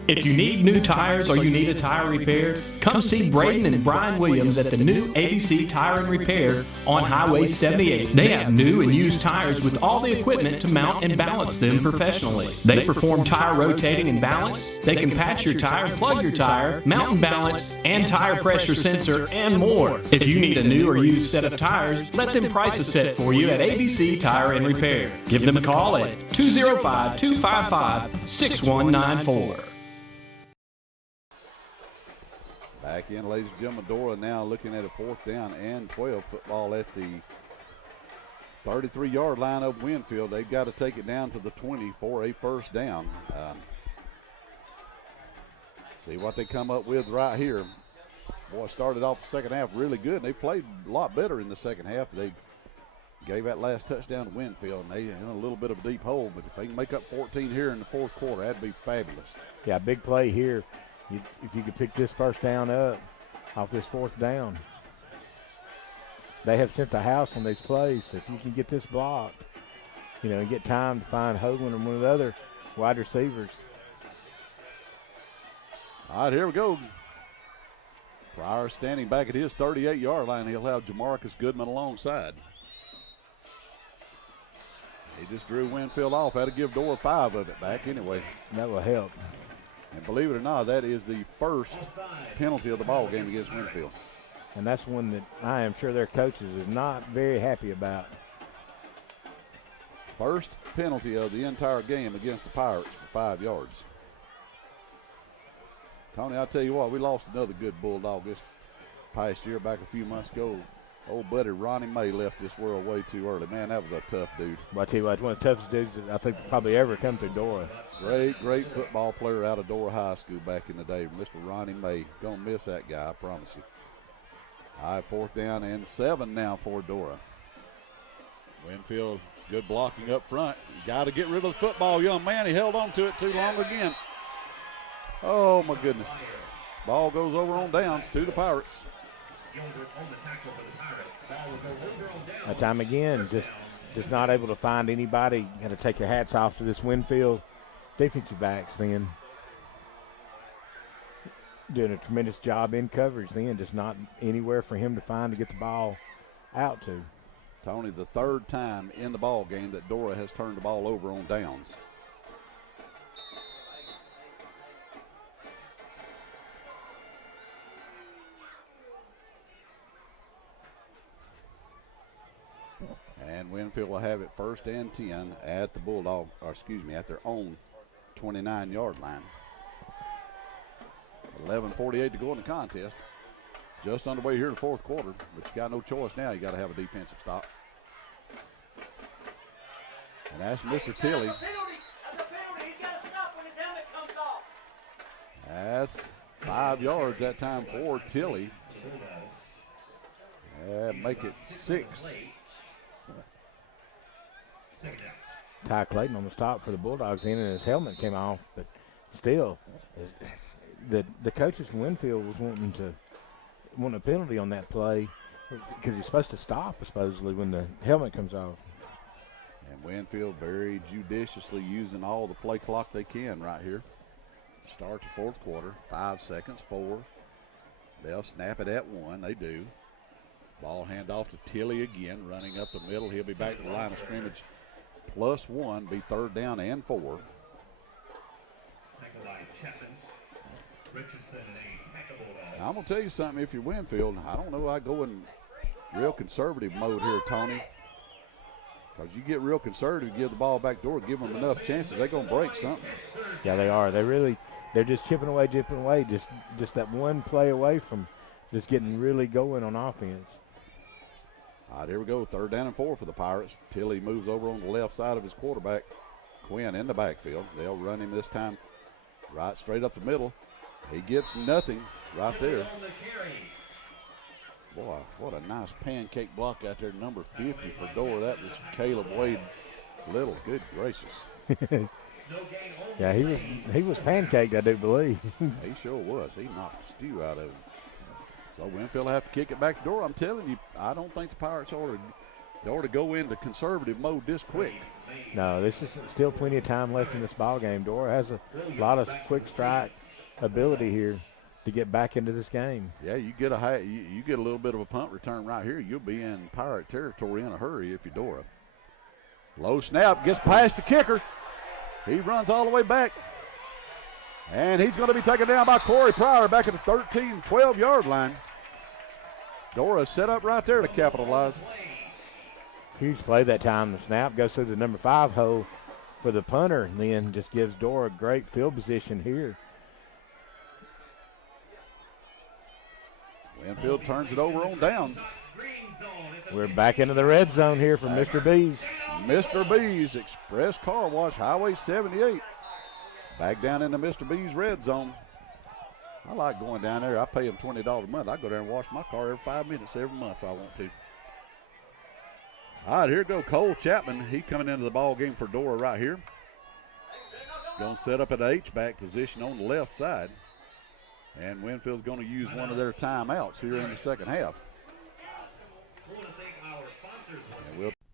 If you need new tires or you need a tire repair, come see Braden and Brian Williams at the new ABC Tire and Repair on Highway 78. They have new and used tires with all the equipment to mount and balance them professionally. They perform tire rotating and balance. They can patch your tire, plug your tire, mount and balance, and tire pressure sensor, and more. If you need a new or used set of tires, let them price a set for you at ABC Tire and Repair. Give them a call at 205-255-6194. Back in, ladies and gentlemen. Dora now looking at a 4th down and 12. Football at the 33-yard line of Winfield. They've got to take it down to the 20 for a first down. See what they come up with right here. Boy, started off the second half really good, and they played a lot better in the second half. They gave that last touchdown to Winfield, and they in a little bit of a deep hole. But if they can make up 14 here in the fourth quarter, that'd be fabulous. Yeah, big play here. If you could pick this first down up off this fourth down. They have sent the house on these plays, so if you can get this blocked, and get time to find Hoagland and one of the other wide receivers. All right, here we go. Pryor standing back at his 38-yard line. He'll have Jamarcus Goodman alongside. He just drew Winfield off. Had to give Dora 5 of it back anyway. That will help. And believe it or not, that is the first penalty of the ball game against Winfield. And that's one that I am sure their coaches is not very happy about. First penalty of the entire game against the Pirates for 5 yards. Tony, I'll tell you what, we lost another good Bulldog this past year. Back a few months ago, old buddy Ronnie May left this world way too early. Man, that was a tough dude. Well, I tell you what, one of the toughest dudes that I think probably ever come through Dora. Great football player out of Dora High School back in the day, Mr. Ronnie May. Gonna miss that guy, I promise you. All right, 4th down and 7 now for Dora. Winfield, good blocking up front. You got to get rid of the football, young man. He held on to it too long again. Oh, my goodness. Ball goes over on downs to the Pirates. That time again, just not able to find anybody. Got to take your hats off to this Winfield defensive backs then. Doing a tremendous job in coverage then, just not anywhere for him to find to get the ball out to. Tony, the 3rd time in the ball game that Dora has turned the ball over on downs. And Winfield will have it 1st and 10 at the Bulldog, at their own 29-yard line. 11:48 to go in the contest. Just underway here in the fourth quarter, but you got no choice now. You got to have a defensive stop. And that's Mr. Tilley. That's a penalty. He's got to stop when his helmet comes off. That's 5 yards that time for Tilley. Make it 6. Ty Clayton on the stop for the Bulldogs in, and his helmet came off, but still, the coaches from Winfield was wanting a penalty on that play because he's supposed to stop, supposedly, when the helmet comes off. And Winfield very judiciously using all the play clock they can right here. Start the fourth quarter, 5 seconds, 4. They'll snap it at 1, they do. Ball handoff to Tilley again, running up the middle. He'll be back to the line of scrimmage. +1, be 3rd down and 4. Now, I'm going to tell you something. If you're Winfield, I don't know, I go in real conservative mode here, Tony. Because you get real conservative, give the ball back door, give them enough chances, they're going to break something. Yeah, they are. They're just chipping away, just that one play away from just getting really going on offense. All right, here we go. 3rd down and 4 for the Pirates. Tilley moves over on the left side of his quarterback. Quinn in the backfield. They'll run him this time right straight up the middle. He gets nothing right there. Boy, what a nice pancake block out there. Number 50 for Dora. That was Caleb Wade Little. Good gracious. Yeah, he was pancaked, I do believe. He sure was. He knocked the stew out of him. So Winfield will have to kick it back to Dora. I'm telling you, I don't think the Pirates ought to go into conservative mode this quick. No, this is still plenty of time left in this ball game. Dora has a lot of quick strike ability here to get back into this game. Yeah, you get a little bit of a punt return right here. You'll be in Pirate territory in a hurry if you're Dora. Low snap, gets past the kicker. He runs all the way back. And he's going to be taken down by Corey Pryor back at the 13, 12-yard line. Dora set up right there to capitalize. Huge play that time. The snap goes through the number 5 hole for the punter, and then just gives Dora great field position here. Winfield turns it over on downs. We're back into the red zone here from Mr. B's. Mr. B's Express Car Wash, Highway 78. Back down into Mr. B's red zone. I like going down there. I pay them $20 a month. I go there and wash my car every 5 minutes every month if I want to. All right, here go Cole Chapman. He coming into the ball game for Dora right here. Going to set up at H-back position on the left side. And Winfield's going to use one of their timeouts here in the second half.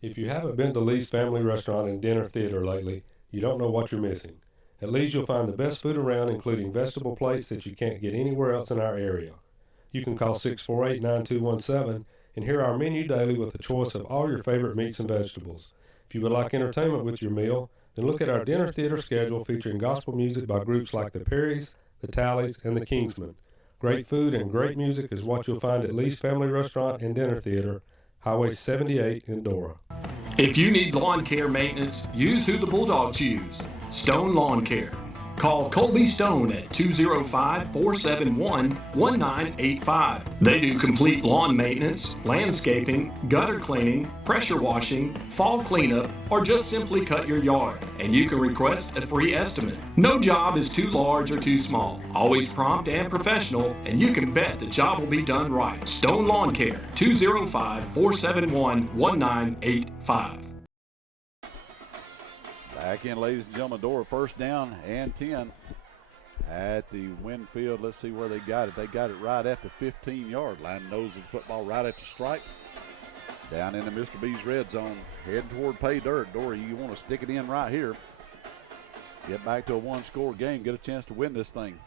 If you haven't been to Lee's Family Restaurant and Dinner Theater lately, you don't know what you're missing. At Lee's you'll find the best food around, including vegetable plates that you can't get anywhere else in our area. You can call 648-9217 and hear our menu daily with a choice of all your favorite meats and vegetables. If you would like entertainment with your meal, then look at our dinner theater schedule featuring gospel music by groups like the Perrys, the Tallies, and the Kingsmen. Great food and great music is what you'll find at Lee's Family Restaurant and Dinner Theater, Highway 78 in Dora. If you need lawn care maintenance, use who the Bulldogs use. Stone Lawn Care. Call Colby Stone at 205-471-1985. They do complete lawn maintenance, landscaping, gutter cleaning, pressure washing, fall cleanup, or just simply cut your yard. And you can request a free estimate. No job is too large or too small. Always prompt and professional, and you can bet the job will be done right. Stone Lawn Care, 205-471-1985. Back in, ladies and gentlemen, Dora first down and 10 at the Winfield. Let's see where they got it. They got it right at the 15-yard line. Nose of the football right at the stripe. Down into Mr. B's red zone. Heading toward pay dirt. Dora, you want to stick it in right here. Get back to a one-score game. Get a chance to win this thing.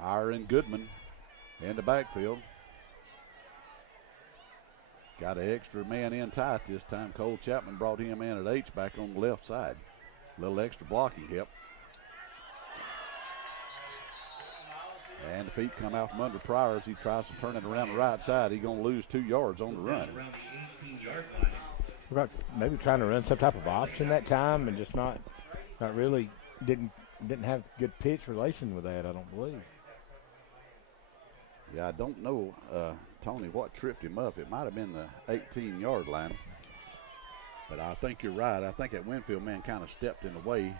Pryor and Goodman in the backfield. Got an extra man in tight this time. Cole Chapman brought him in at H back on the left side. A little extra blocking help. And the feet come out from under Pryor as he tries to turn it around the right side. He's going to lose 2 yards on the run. Maybe trying to run some type of option that time and just not really didn't have good pitch relation with that, I don't believe. Yeah, I don't know, Tony, what tripped him up. It might have been the 18-yard line. But I think you're right. I think that Winfield man kind of stepped in the way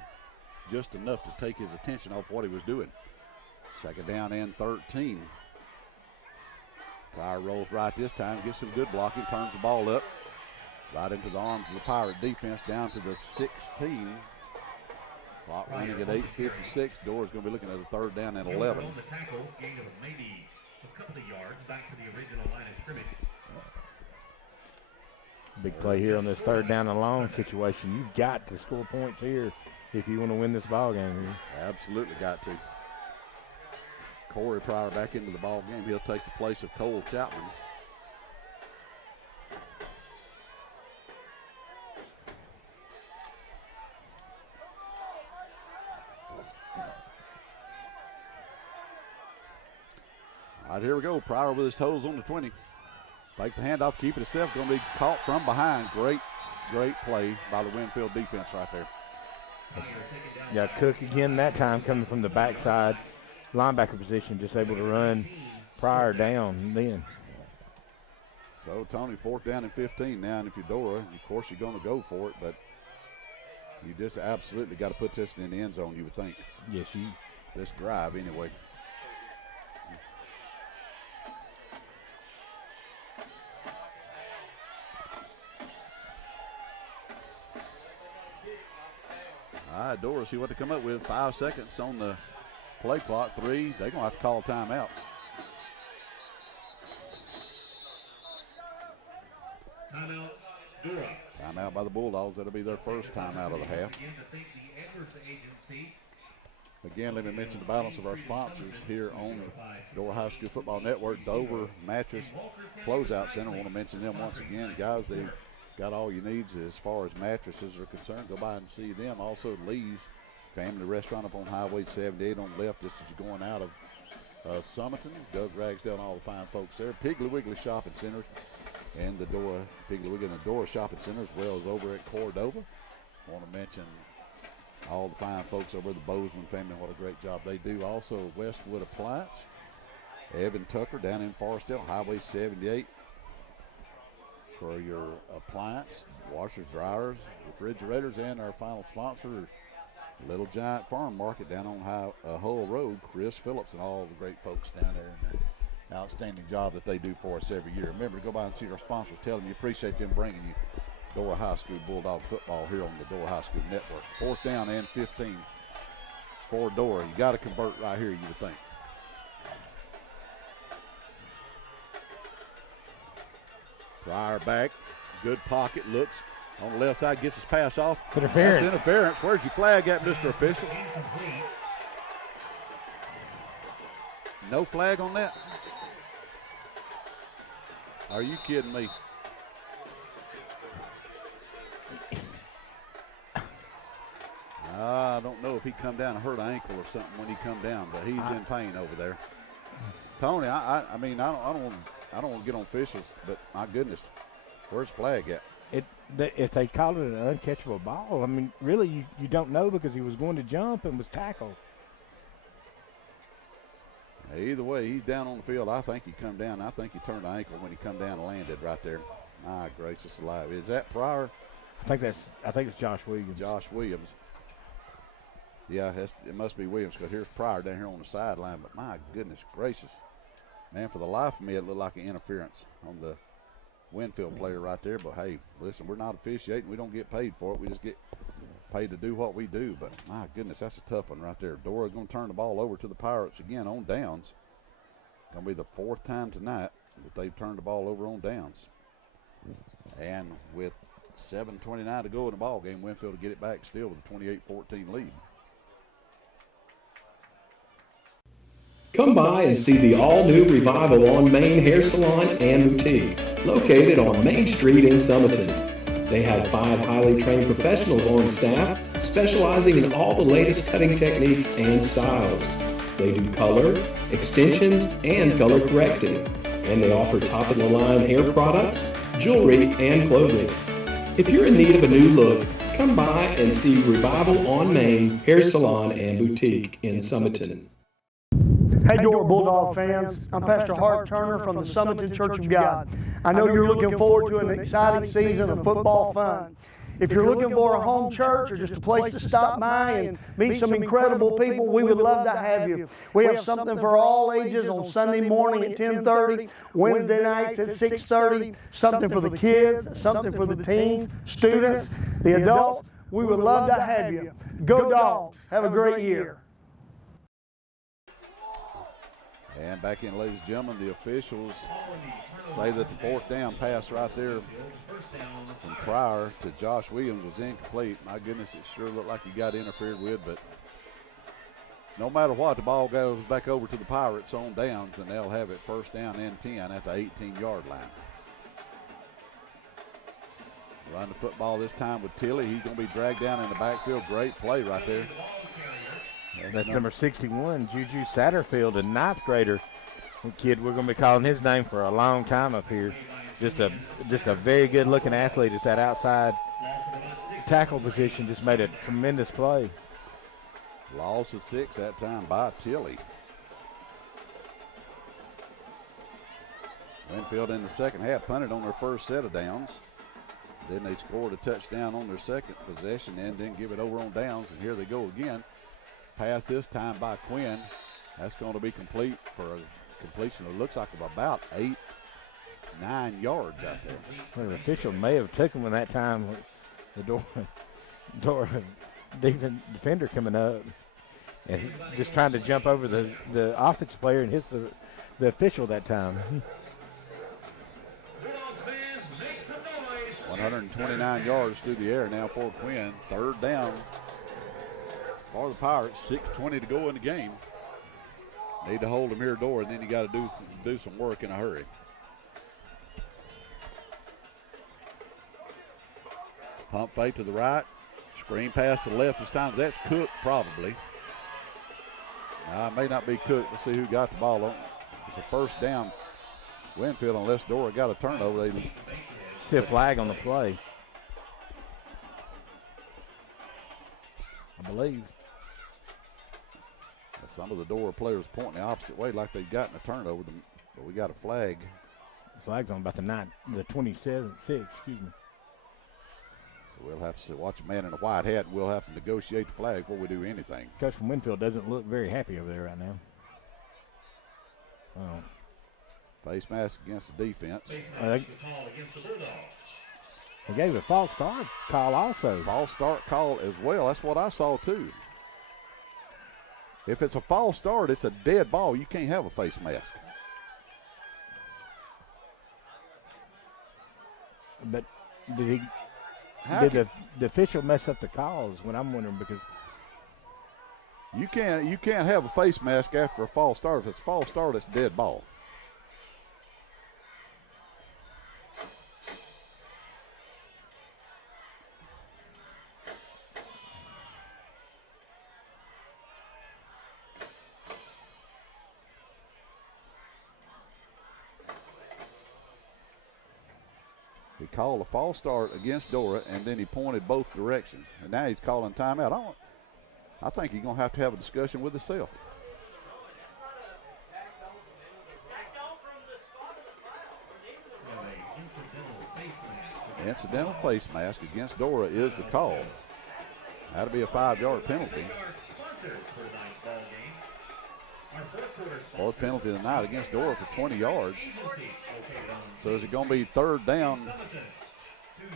just enough to take his attention off what he was doing. Second down and 13. Pryor rolls right this time, gets some good blocking, turns the ball up. Right into the arms of the Pirate defense down to the 16. Clock running at 8:56. Dora's going to be looking at a third down and 11. On the tackle, gain of maybe a couple of yards back to the original line of scrimmage. Big play here on this third down and long situation. You've got to score points here if you want to win this ball game here. Absolutely got to. Corey Pryor back into the ball game. He'll take the place of Cole Chapman. All right, here we go. Pryor with his toes on the 20. Take the handoff, keep it itself. Going to be caught from behind. Great play by the Winfield defense right there. Yeah, Cook again that time coming from the backside linebacker position, just able to run Pryor down then. So, Tony, fourth down and 15 now. And if you're Dora, of course you're going to go for it, but you just absolutely got to put this in the end zone, you would think. Yes, this drive anyway. All right, Dora, see what they come up with. 5 seconds on the play clock. 3. They're going to have to call a timeout. Timeout, Dora. Timeout by the Bulldogs. That'll be their first timeout of the half. Again, let me mention the balance of our sponsors here on Dora High School Football Network. Dover Mattress Closeout Center. I want to mention them once again. Guys, they got all your needs as far as mattresses are concerned. Go by and see them. Also, Lee's Family Restaurant up on Highway 78 on the left just as you're going out of Summerton. Doug Ragsdale and all the fine folks there. Piggly Wiggly Shopping Center and the Dora, Piggly Wiggly and the Dora Shopping Center, as well as over at Cordova. I want to mention all the fine folks over at the Bozeman family. What a great job they do. Also, Westwood Appliance. Evan Tucker down in Forestdale, Highway 78. for your appliance, washers, dryers, refrigerators, and our final sponsor, Little Giant Farm Market down on Hull Road, Chris Phillips and all the great folks down there, and the outstanding job that they do for us every year. Remember to go by and see our sponsors. Tell them you appreciate them bringing you Dora High School Bulldog football here on the Dora High School Network. 4th down and 15 for Dora. You got to convert right here, you would think. Pryor back, good pocket, looks on the left side, gets his pass off. Interference. That's interference. Where's your flag at, Mr. Official? No flag on that? Are you kidding me? I don't know if he come down and hurt an ankle or something when he come down, but he's in pain over there. Tony, I mean, I don't want to get on officials, but my goodness, where's the flag at? If they called it an uncatchable ball, I mean, really, you don't know because he was going to jump and was tackled. Either way, he's down on the field. I think he come down. I think he turned the ankle when he come down and landed right there. My gracious alive. Is that Pryor? I think it's Josh Williams. Josh Williams. Yeah, it must be Williams because here's Pryor down here on the sideline. But my goodness gracious. Man, for the life of me, it looked like an interference on the Winfield player right there. But, hey, listen, we're not officiating. We don't get paid for it. We just get paid to do what we do. But, my goodness, that's a tough one right there. Dora's going to turn the ball over to the Pirates again on downs. Going to be the 4th time tonight that they've turned the ball over on downs. And with 7:29 to go in the ball game, Winfield will get it back still with a 28-14 lead. Come by and see the all-new Revival on Main Hair Salon and Boutique, located on Main Street in Summerton. They have 5 highly trained professionals on staff, specializing in all the latest cutting techniques and styles. They do color, extensions, and color correcting, and they offer top-of-the-line hair products, jewelry, and clothing. If you're in need of a new look, come by and see Revival on Main Hair Salon and Boutique in Summerton. Hey, Dora Bulldog fans. I'm Pastor Harv Turner from the Summerton Church of God. I know you're looking forward to an exciting season of football fun. If you're looking for a home church or just a place to stop by and meet some incredible people, we would love to have you. We have something for all ages on Sunday morning at 10:30, Wednesday nights at 6:30, something for the kids, something for the teens, students, the adults. We would love to have you. Go Dogs. Have a great year. And back in, ladies and gentlemen, the officials say that the 4th down pass right there from Pryor to Josh Williams was incomplete. My goodness, it sure looked like he got interfered with, but no matter what, the ball goes back over to the Pirates on downs, and they'll have it 1st down and 10 at the 18-yard line. Run the football this time with Tilley. He's going to be dragged down in the backfield. Great play right there. That's number 61, Juju Satterfield, a 9th grader. Kid, we're going to be calling his name for a long time up here. Just a very good-looking athlete at that outside tackle position. Just made a tremendous play. Loss of 6 that time by Tilley. Winfield in the second half punted on their first set of downs. Then they scored a touchdown on their second possession and then give it over on downs. And here they go again. Pass this time by Quinn. That's going to be complete for a completion. It looks like about 8-9 yards out there. Well, the official may have taken one that time. The Dora defender coming up and just trying to jump over the offensive player and hits the official that time. 129 yards through the air now for Quinn. 3rd down for the Pirates. 6:20 to go in the game. Need to hold them here, Dora, and then you got to do some work in a hurry. Pump fake to the right. Screen pass to the left this time. That's Cook probably. It may not be Cook. Let's see who got the ball on. It's a 1st down. Winfield, unless Dora got a turnover. They see a flag on the play, I believe. Some of the Dora players pointing the opposite way like they've gotten a turnover, but we got a flag. flag's on about the 27, 6, excuse me. So we'll have to watch a man in a white hat, and we'll have to negotiate the flag before we do anything. Coach from Winfield doesn't look very happy over there right now. Face mask against the defense. They gave a false start call also. False start call as well. That's what I saw too. If it's a false start, it's a dead ball. You can't have a face mask. But did the official mess up the calls? What I'm wondering, because you can't have a face mask after a false start. If it's a false start, it's a dead ball. He called a false start against Dora, and then he pointed both directions. And now he's calling timeout. I think he's going to have a discussion with himself. Incidental face mask against Dora is the call. That'll be a 5-yard penalty. Fourth penalty of the night against Dora for 20 yards. So is it going to be third down?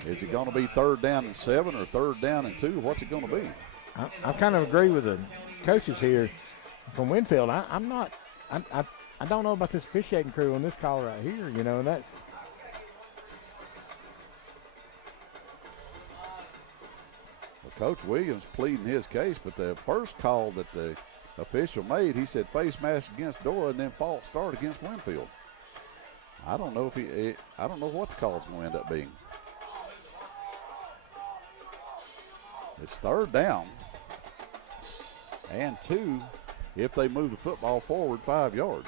Is it going to be third down and 7 or third down and 2? What's it going to be? I kind of agree with the coaches here from Winfield. I don't know about this officiating crew on this call right here. You know, that's. Well, Coach Williams pleading his case, but the first call that the official made, he said face mask against Dora and then false start against Winfield. I don't know I don't know what the call's going to end up being. It's third down and 2 if they move the football forward 5 yards.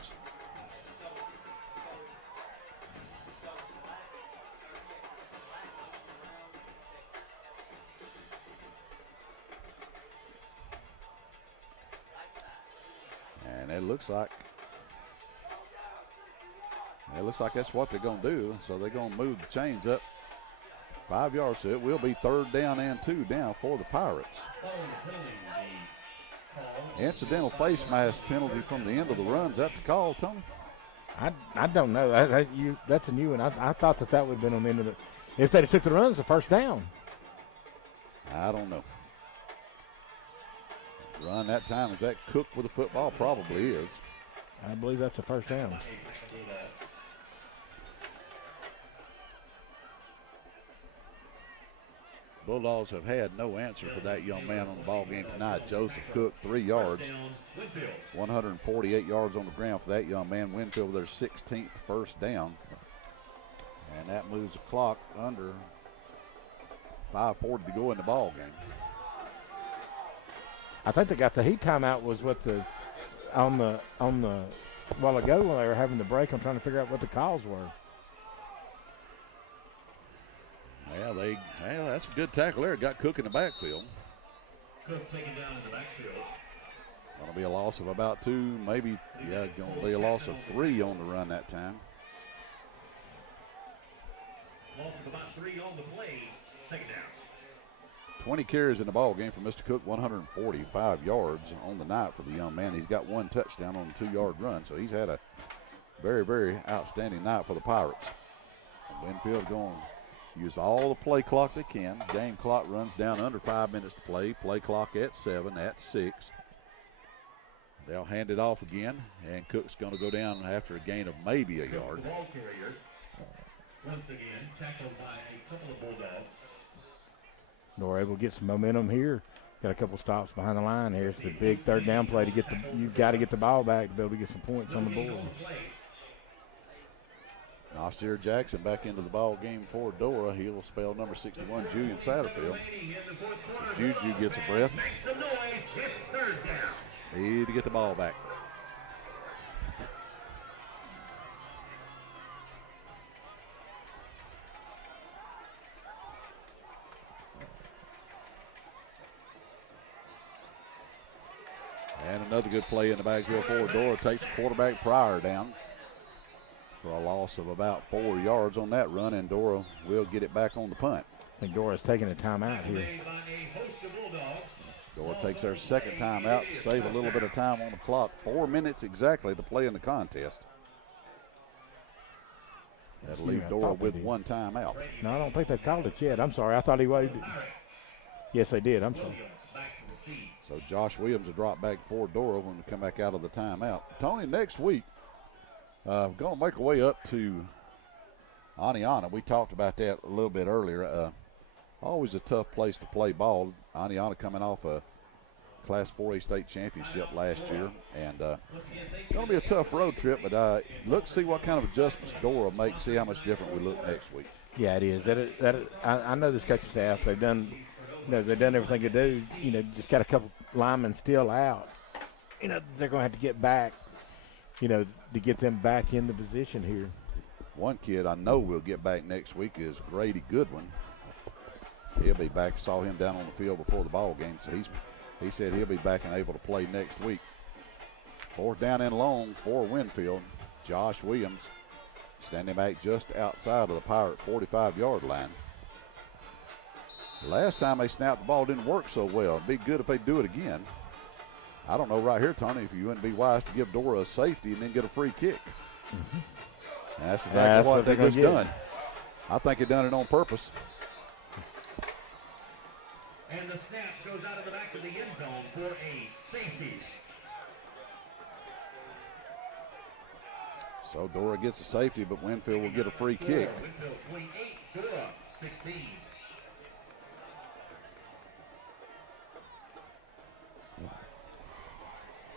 And it looks like that's what they're going to do. So they're going to move the chains up 5 yards. So it will be third down and 2 down for the Pirates. Incidental face mask penalty from the end of the run. Is that the call, Tony? I don't know. That's a new one. I thought that would have been on the end of the. If they took the runs, the first down. I don't know. Run that time. Is that Cook with the football? Probably is. I believe that's a first down. Bulldogs have had no answer for that young man on the ball game tonight. Joseph Cook, 3 yards. 148 yards on the ground for that young man. Winfield with their 16th first down. And that moves the clock under 5:40 to go in the ball game. I think they got the heat timeout was what on the while ago when they were having the break. I'm trying to figure out what the calls were. Yeah, that's a good tackle there. Got Cook in the backfield. Cook taken down in the backfield. Going to be a loss of about 2, maybe, it's going to be a loss of 3 on the run that time. Loss of about 3 on the play. Second down. 20 carries in the ball game for Mr. Cook, 145 yards on the night for the young man. He's got 1 touchdown on a 2-yard run, so he's had a very, very outstanding night for the Pirates. Winfield going to use all the play clock they can. Game clock runs down under 5 minutes to play. Play clock at 7, at 6. They'll hand it off again, and Cook's going to go down after a gain of maybe a yard. The ball carrier, once again, tackled by a couple of Bulldogs. Nor able to get some momentum here. Got a couple stops behind the line here. It's the big third down play to get you've got to get the ball back to be able to get some points on the board. Nasir Jackson back into the ball game for Dora. He'll spell number 61, Julian Satterfield. Juju gets a breath. Need to get the ball back. And another good play in the backfield for Dora. Takes quarterback Pryor down. for a loss of about 4 yards on that run, and Dora will get it back on the punt. I think Dora's taking a timeout here. Dora takes their second timeout to save a little bit of time on the clock. 4 minutes exactly to play in the contest. That'll leave Dora with one timeout. No, I don't think they've called it yet. I'm sorry. I thought he waited. Yes, they did. I'm sorry. So Josh Williams will drop back for Dora when we come back out of the timeout. Tony, next week, we're going to make our way up to Aniana. We talked about that a little bit earlier. Always a tough place to play ball. Aniana coming off a Class 4A state championship last year. And it's going to be a tough road trip, but look to see what kind of adjustments Dora makes, see how much different we look next week. Yeah, it is. I know this coaching staff, they've done everything to do. Just got a couple linemen still out. They're going to have to get back, to get them back in the position here. One kid I know we'll get back next week is Grady Goodwin. He'll be back. Saw him down on the field before the ball game, so he said he'll be back and able to play next week. 4th down and long for Winfield. Josh Williams standing back just outside of the Pirate 45-yard line. Last time they snapped the ball didn't work so well. It'd be good if they do it again. I don't know right here, Tony, if you wouldn't be wise to give Dora a safety and then get a free kick. Mm-hmm. That's exactly what they just done. I think they done it on purpose. And the snap goes out of the back of the end zone for a safety. So Dora gets a safety, but Winfield will get a free kick. Winfield 28, Dora 16.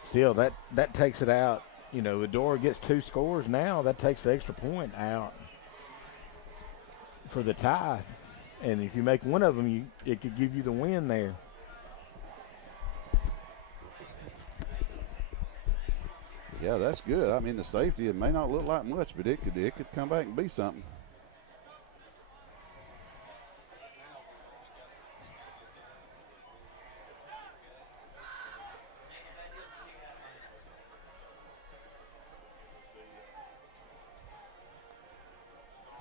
Still, that takes it out. If Dora gets 2 scores now, that takes the extra point out for the tie. And if you make one of them, it could give you the win there. Yeah, that's good. I mean, the safety, it may not look like much, but it could come back and be something.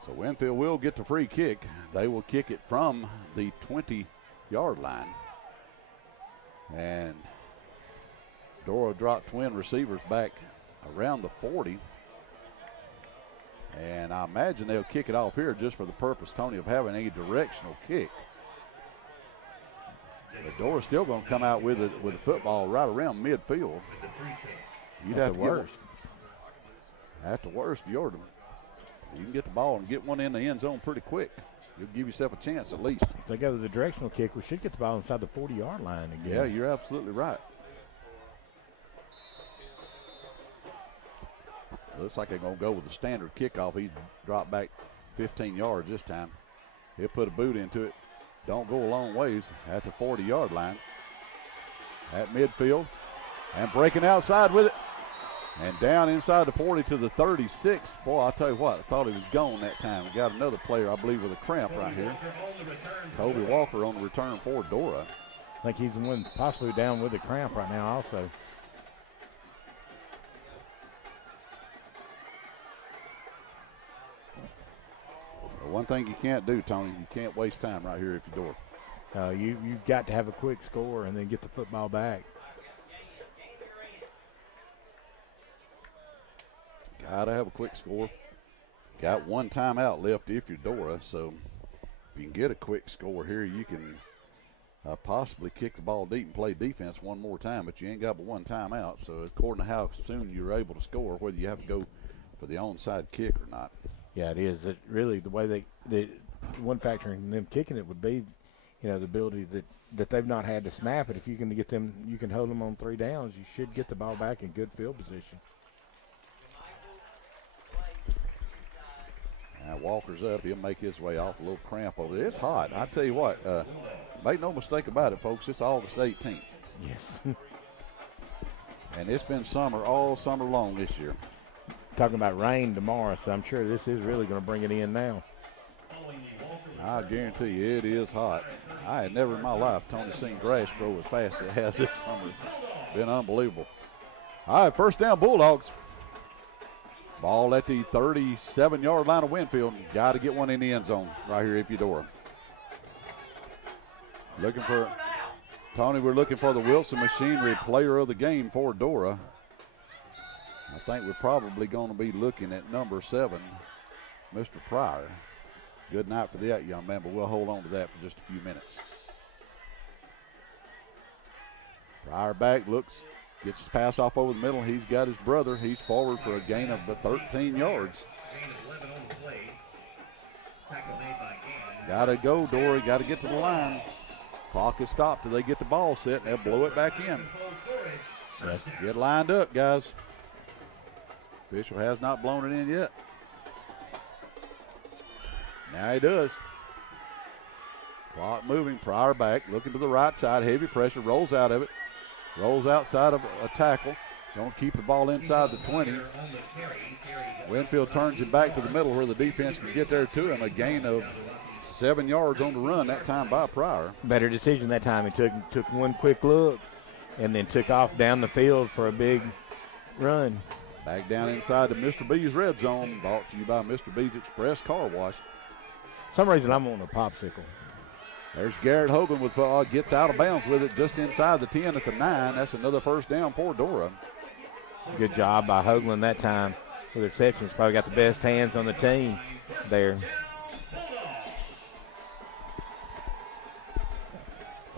So Winfield will get the free kick. They will kick it from the 20-yard line. And Dora dropped twin receivers back around the 40. And I imagine they'll kick it off here just for the purpose, Tony, of having a directional kick. But Dora's still going to come out with the football right around midfield. You'd have to worst. At the worst, you can get the ball and get one in the end zone pretty quick. You'll give yourself a chance at least. If they go to the directional kick, we should get the ball inside the 40-yard line again. Yeah, you're absolutely right. Looks like they're going to go with the standard kickoff. He dropped back 15 yards this time. He'll put a boot into it. Don't go a long ways at the 40-yard line. At midfield. And breaking outside with it. And down inside the 40 to the 36. Boy, I'll tell you what, I thought he was gone that time. We got another player, I believe, with a cramp right here. Kobe Walker on the return for Dora. I think he's the one possibly down with a cramp right now also. One thing you can't do, Tony, you can't waste time right here if you're Dora. You've got to have a quick score and then get the football back. Got to have a quick score. Got one timeout left if you're Dora, so if you can get a quick score here, you can possibly kick the ball deep and play defense one more time, but you ain't got but one timeout, so according to how soon you're able to score, whether you have to go for the onside kick or not. Yeah, it is. It really, the way the one factor in them kicking it would be, the ability that they've not had to snap it. If you can get them, you can hold them on 3 downs, you should get the ball back in good field position. Now Walker's up. He'll make his way off a little cramp over there. It's hot. I tell you what, make no mistake about it, folks. It's August 18th. Yes. And it's been summer all summer long this year. Talking about rain tomorrow, so I'm sure this is really going to bring it in now. I guarantee you it is hot. I had never in my life, Tony, seen grass grow as fast as it has this summer. It's been unbelievable. All right, first down Bulldogs. Ball at the 37-yard line of Winfield. Got to get one in the end zone right here if you Dora. Looking for, Tony, we're looking for the Wilson Machinery player of the game for Dora. I think we're probably going to be looking at number 7, Mr. Pryor. Good night for that young man, but we'll hold on to that for just a few minutes. Pryor back, looks, gets his pass off over the middle. He's got his brother. He's forward for a gain of 13 yards. Got to go, Dora. Got to get to the line. Clock is stopped till they get the ball set, and they'll blow it back in. Yes. Get lined up, guys. Official has not blown it in yet. Now he does. Clock moving. Pryor back, looking to the right side. Heavy pressure, rolls out of it. Rolls outside of a tackle. Don't keep the ball inside the 20. Winfield turns him back to the middle where the defense can get there to him. A gain of 7 yards on the run that time by Pryor. Better decision that time. He took one quick look and then took off down the field for a big run. Back down inside the Mr. B's red zone. Brought to you by Mr. B's Express Car Wash. For some reason I'm wanting a popsicle. There's Garrett Hogan with gets out of bounds with it just inside the 10 at the 9. That's another first down for Dora. Good job by Hoagland that time with receptions. Probably got the best hands on the team there.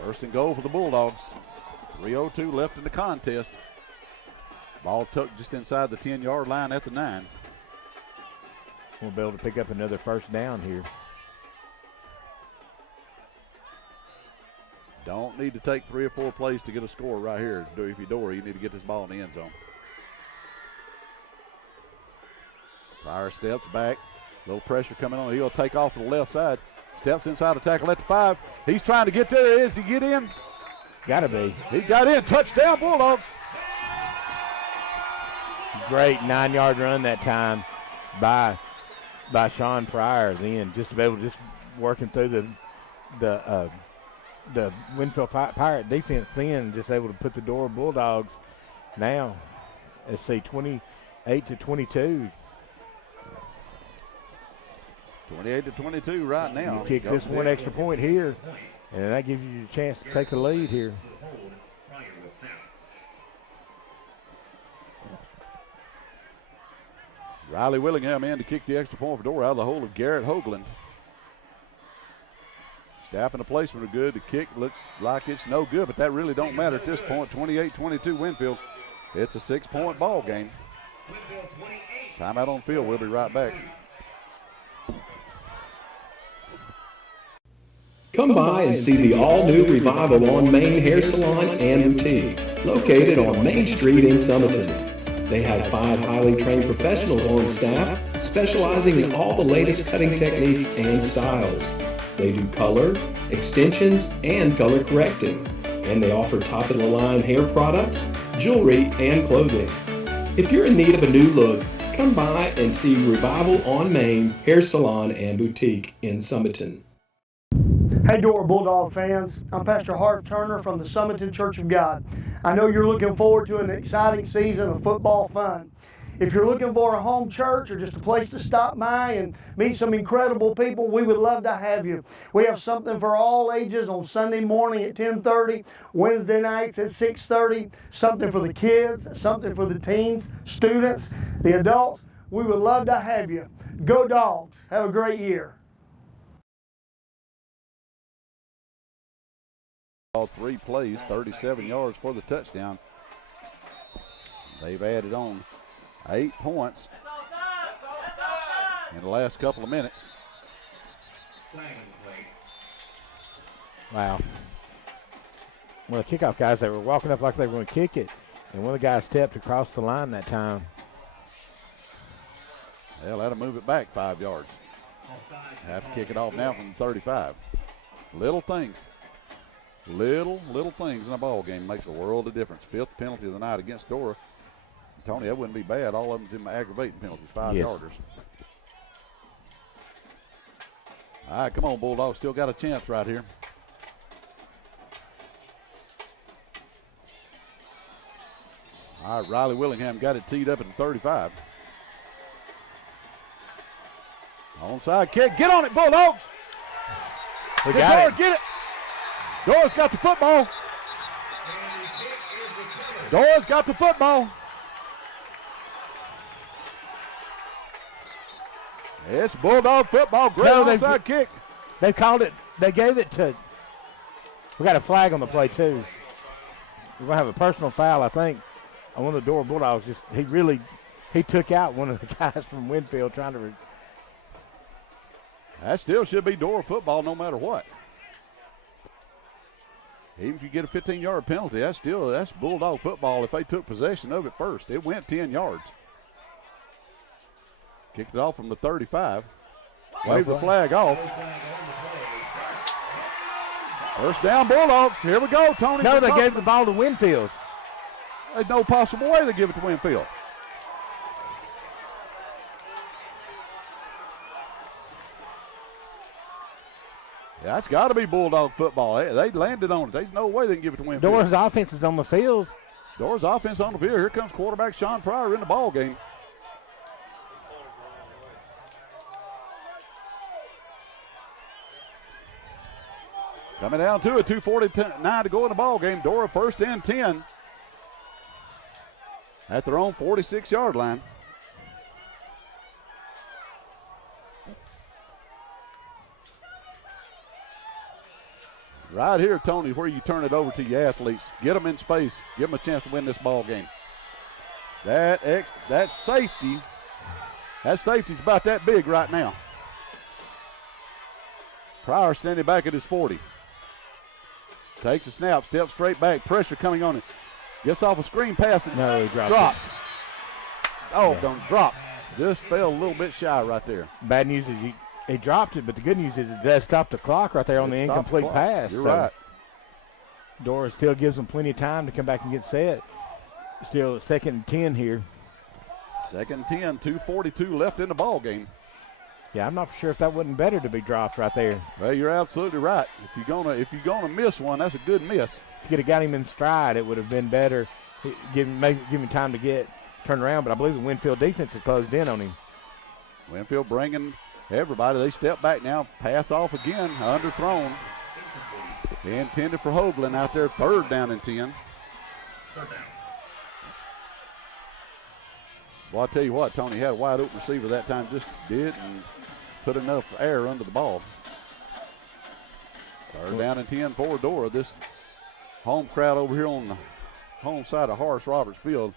First and goal for the Bulldogs. 3:02 left in the contest. Ball tucked just inside the 10-yard line at the 9. We'll be able to pick up another first down here. Don't need to take 3 or 4 plays to get a score right here. If you Dora, you need to get this ball in the end zone. Pryor steps back. Little pressure coming on. He'll take off to the left side. Steps inside the tackle at the 5. He's trying to get there. Is he get in? Gotta be. He got in. Touchdown, Bulldogs. Great 9-yard run that time by Sean Pryor. Then just to be able to just working through the Winfield Pirate defense, then just able to put the Dora Bulldogs now. Let's see, 28-22. 28-22 right now. You kick this one extra point here, and that gives you a chance to take the lead here. Riley Willingham in to kick the extra point for Dora out of the hole of Garrett Hoagland. Staff and the placement are good. The kick looks like it's no good, but that really don't matter at this point. 28-22 Winfield. It's a 6-point ball game. Timeout on field. We'll be right back. Come by and see the all-new Revival on Main Hair Salon and Boutique, located on Main Street in Summerton. They have 5 highly trained professionals on staff, specializing in all the latest cutting techniques and styles. They do color, extensions, and color correcting, and they offer top-of-the-line hair products, jewelry, and clothing. If you're in need of a new look, come by and see Revival on Main Hair Salon and Boutique in Summerton. Hey Dora Bulldog fans, I'm Pastor Harv Turner from the Summerton Church of God. I know you're looking forward to an exciting season of football fun. If you're looking for a home church or just a place to stop by and meet some incredible people, we would love to have you. We have something for all ages on Sunday morning at 10:30, Wednesday nights at 6:30, something for the kids, something for the teens, students, the adults. We would love to have you. Go Dogs. Have a great year. All 3 plays, 37 yards for the touchdown. They've added on 8 points in the last couple of minutes. Wow. One of the kickoff guys, they were walking up like they were going to kick it, and one of the guys stepped across the line that time. Well, that'll move it back 5 yards. Have to kick it off now from 35. Little things. Little things in a ball game makes a world of difference. 5th penalty of the night against Dora. Tony, that wouldn't be bad. All of them's in my aggravating penalties, 5-yarders. All right, come on, Bulldogs. Still got a chance right here. All right, Riley Willingham got it teed up at the 35. Onside kick. Get on it, Bulldogs. We got it. Get it. Dora's got the football. Dora's got the football. It's Bulldog football. Great onside kick. They called it. They gave it to. We got a flag on the play too. We're gonna have a personal foul, I think, on one of the Dora Bulldogs. He took out one of the guys from Winfield trying to. That still should be Dora football no matter what. Even if you get a 15-yard penalty, that's Bulldog football if they took possession of it first. It went 10 yards. Kicked it off from the 35. Waved the flag off. First down, Bulldogs. Here we go, Tony. No, they gave the ball to Winfield. There's no possible way they give it to Winfield. Yeah, that's got to be Bulldog football. They landed on it. There's no way they can give it to Winfield. Dora's offense is on the field. Dora's offense on the field. Here comes quarterback Sean Pryor in the ball game. Coming down to it, 2:49 to go in the ball game. Dora first and 10 at their own 46-yard line. Right here, Tony, where you turn it over to your athletes. Get them in space. Give them a chance to win this ball game. That safety's about that big right now. Pryor standing back at his 40. Takes a snap, steps straight back, pressure coming on it. Gets off a screen pass and he dropped. Dropped. Just fell a little bit shy right there. Bad news is he dropped it, but the good news is it does stop the clock right there on the incomplete pass. You're right. Dora still gives them plenty of time to come back and get set. Still 2nd and 10 here. 2nd and 10, 2:42 left in the ball game. Yeah, I'm not sure if that wasn't better to be dropped right there. Well, you're absolutely right. If you're gonna miss one, that's a good miss. If you could have got him in stride, it would have been better. Give him time to turn around, but I believe the Winfield defense has closed in on him. Winfield bringing everybody. They step back now. Pass off again. Underthrown. Intended for Hoagland out there. 3rd down and 10. Well, I'll tell you what, Tony had a wide open receiver that time. Just didn't put enough air under the ball. 3rd down and 10 for Dora. This home crowd over here on the home side of Horace Roberts Field,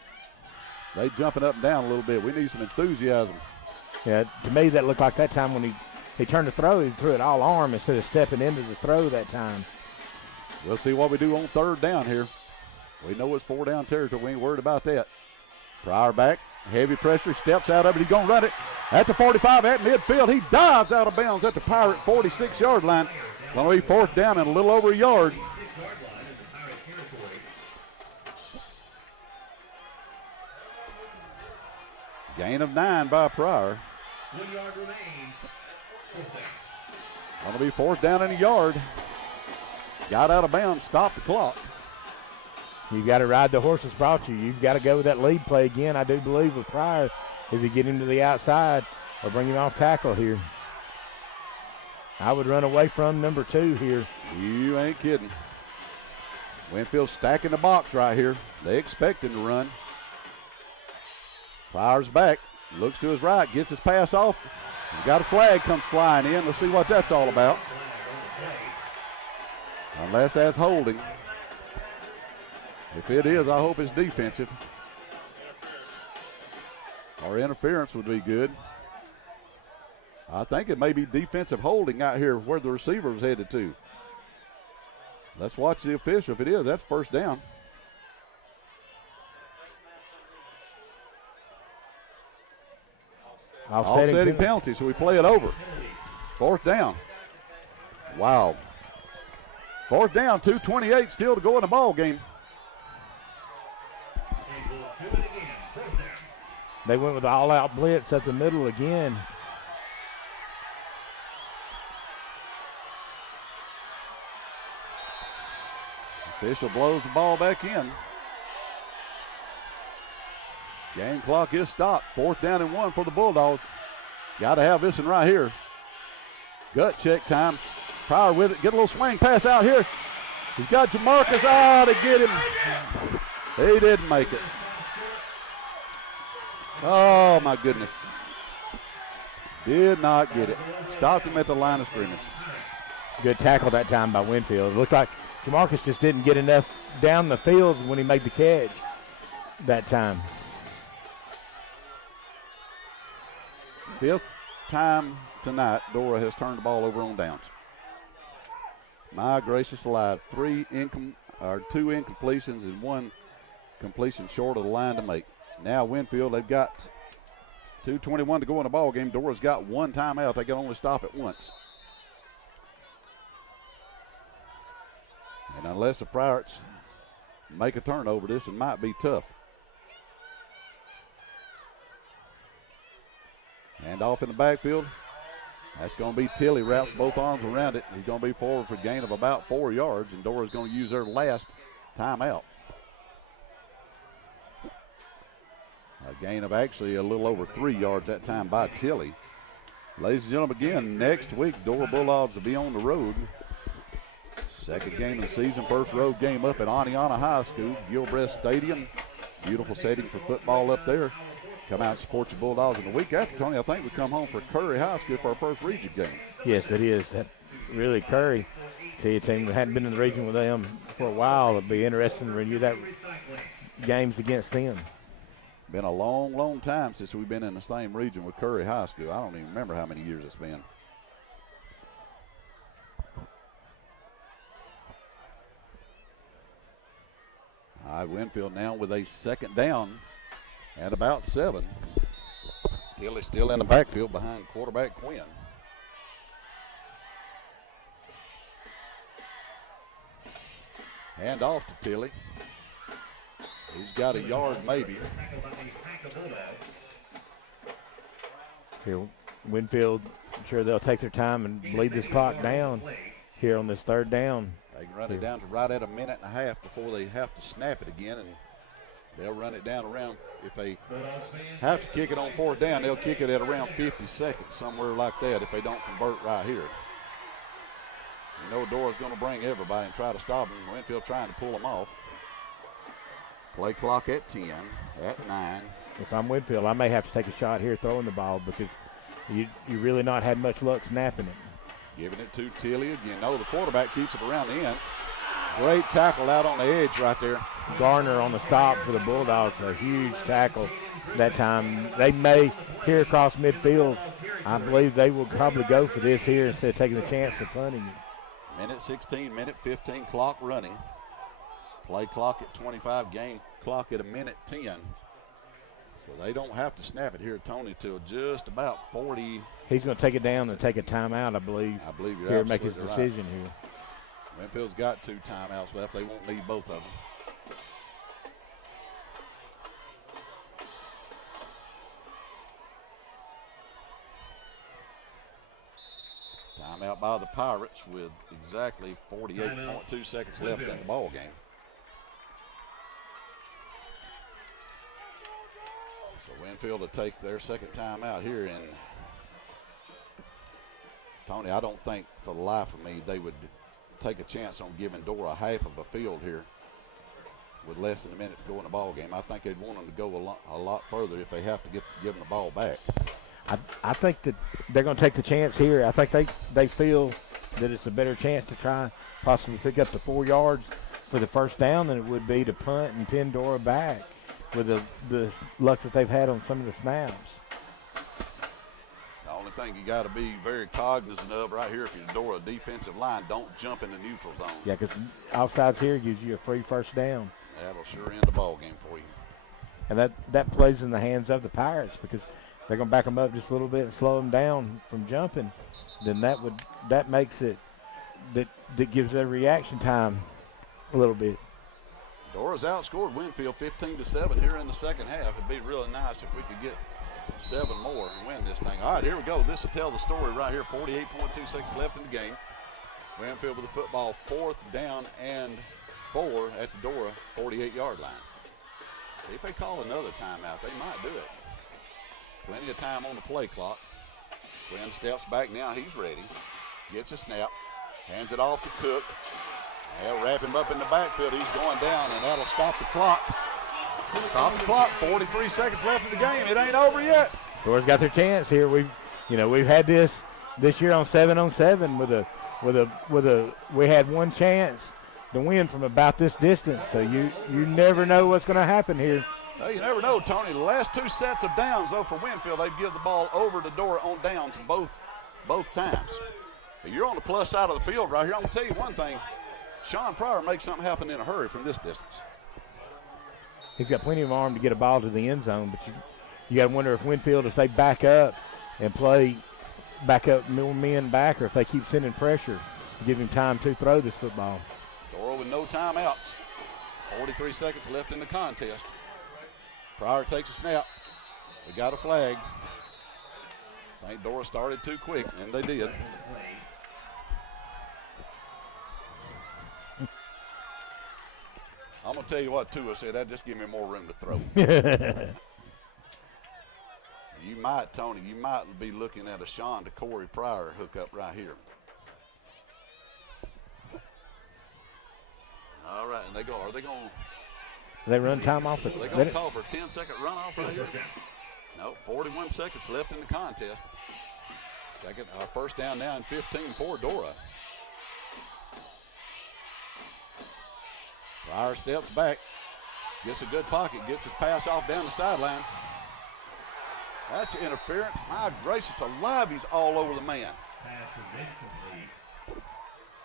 they jumping up and down a little bit. We need some enthusiasm. Yeah, to me that looked like that time when he turned to throw, he threw it all arm instead of stepping into the throw that time. We'll see what we do on 3rd down here. We know it's 4-down territory. We ain't worried about that. Pryor back, heavy pressure, steps out of it. He's going to run it at the 45 at midfield. He dives out of bounds at the Pirate 46-yard line. Going to be 4th down and a little over a yard. Gain of 9 by Pryor. 1 yard remains. Going to be 4th down and a yard. Got out of bounds, stopped the clock. You've got to ride the horse that's brought you. You've got to go with that lead play again, I do believe, with Pryor, if you get him to the outside or bring him off tackle here. I would run away from number 2 here. You ain't kidding. Winfield stacking the box right here. They expect him to run. Pryor's back, looks to his right, gets his pass off. Got a flag, comes flying in. Let's see what that's all about. Unless that's holding. If it is, I hope it's defensive. Or interference would be good. I think it may be defensive holding out here where the receiver was headed to. Let's watch the official. If it is, that's 1st down. Offsetting penalty, so we play it over. 4th down. Wow. 4th down, 2:28 still to go in the ball game. They went with the all-out blitz up the middle again. Official blows the ball back in. Game clock is stopped. 4th down and 1 for the Bulldogs. Got to have this one right here. Gut check time. Pryor with it. Get a little swing pass out here. He's got Jamarcus. To get him. He didn't make it. Oh, my goodness. Did not get it. Stopped him at the line of scrimmage. Good tackle that time by Winfield. It looked like Jamarcus just didn't get enough down the field when he made the catch that time. Fifth time tonight, Dora has turned the ball over on downs. My gracious alive, two incompletions and one completion short of the line to make. Now Winfield, they've got 2:21 to go in the ball game. Dora's got one timeout. They can only stop it once. And unless the Pirates make a turnover, this might be tough. Hand off in the backfield. That's going to be Tilly. Wraps both arms around it. He's going to be forward for a gain of about 4 yards, and Dora's going to use their last timeout. A gain of actually a little over 3 yards that time by Tilly. Ladies and gentlemen, again, next week, Dora Bulldogs will be on the road. Second game of the season, first road game up at Aniana High School, Gilbreth Stadium. Beautiful setting for football up there. Come out and support your Bulldogs. In the week after, Tony, I think we come home for Curry High School for our first region game. Yes, it is. That really, Curry, tell you, team that hadn't been in the region with them for a while. It'd be interesting to review that games against them. Been a long, long time since we've been in the same region with Curry High School. I don't even remember how many years it's been. All right, Winfield now with a second down and about 7. Tilly still in the backfield behind quarterback Quinn. Hand off to Tilly. He's got a yard maybe. Here, Winfield, I'm sure they'll take their time and bleed this clock down here on this third down. They can run it down to right at a minute and a half before they have to snap it again, and they'll run it down around. If they have to kick it on fourth down, they'll kick it at around 50 seconds, somewhere like that, if they don't convert right here. You know Dora's going to bring everybody and try to stop them. Winfield trying to pull them off. Play clock at 10, at 9. If I'm Winfield, I may have to take a shot here throwing the ball because you really not had much luck snapping it. Giving it to Tilly again. No, the quarterback keeps it around the end. Great tackle out on the edge right there. Garner on the stop for the Bulldogs. A huge tackle that time. They may, here across midfield, I believe they will probably go for this here instead of taking the chance of punting it. Minute 16, minute 15 clock running. Play clock at 25, game clock at a minute 10. So they don't have to snap it here, Tony, till just about 40. He's going to take it down and take a timeout, I believe. I believe you're here absolutely make his decision right. here. Winfield's got 2 timeouts left. They won't need both of them. Timeout by the Pirates with exactly 48.2 seconds left in the ball game. So Winfield will take their second timeout here, and Tony, I don't think for the life of me they would take a chance on giving Dora half of a field here with less than a minute to go in the ball game. I think they'd want them to go a lot further if they have to give them the ball back. I think that they're going to take the chance here. I think they feel that it's a better chance to try possibly pick up the 4 yards for the first down than it would be to punt and pin Dora back with the luck that they've had on some of the snaps. The only thing you got to be very cognizant of right here, if you're Dora defensive line, don't jump in the neutral zone. Yeah, because offsides here gives you a free first down. That'll sure end the ball game for you. And that plays in the hands of the Pirates because they're going to back them up just a little bit and slow them down from jumping. Then that makes it that gives their reaction time a little bit. Dora's outscored Winfield 15-7 here in the second half. It'd be really nice if we could get 7 more and win this thing. All right, here we go. This will tell the story right here. 48.2 seconds left in the game. Winfield with the football, 4th down and 4 at the Dora 48-yard line. See if they call another timeout. They might do it. Plenty of time on the play clock. Quinn steps back now. He's ready. Gets a snap. Hands it off to Cook. They'll wrap him up in the backfield. He's going down, and that'll stop the clock. Stop the clock. 43 seconds left in the game. It ain't over yet. Dora's got their chance here. We've had this year on 7-on-7 we had one chance to win from about this distance. So you never know what's going to happen here. No, you never know, Tony. The last 2 sets of downs, though, for Winfield, they've given the ball over to Dora on downs both times. If you're on the plus side of the field right here, I'm going to tell you one thing. Sean Pryor makes something happen in a hurry from this distance. He's got plenty of arm to get a ball to the end zone, but you got to wonder if Winfield, if they back up and play back up more men back, or if they keep sending pressure to give him time to throw this football. Dora with no timeouts. 43 seconds left in the contest. Pryor takes a snap. We got a flag. I think Dora started too quick, and they did. I'm going to tell you what Tua said. That just give me more room to throw. You might, Tony, be looking at a Sean to Corey Pryor hookup right here. All right, and are they going to? They run time off. Are they going to call for a 10-second runoff right here? No, 41 seconds left in the contest. First down now and 15 for Dora. Pryor steps back, gets a good pocket, gets his pass off down the sideline. That's interference. My gracious alive, he's all over the man.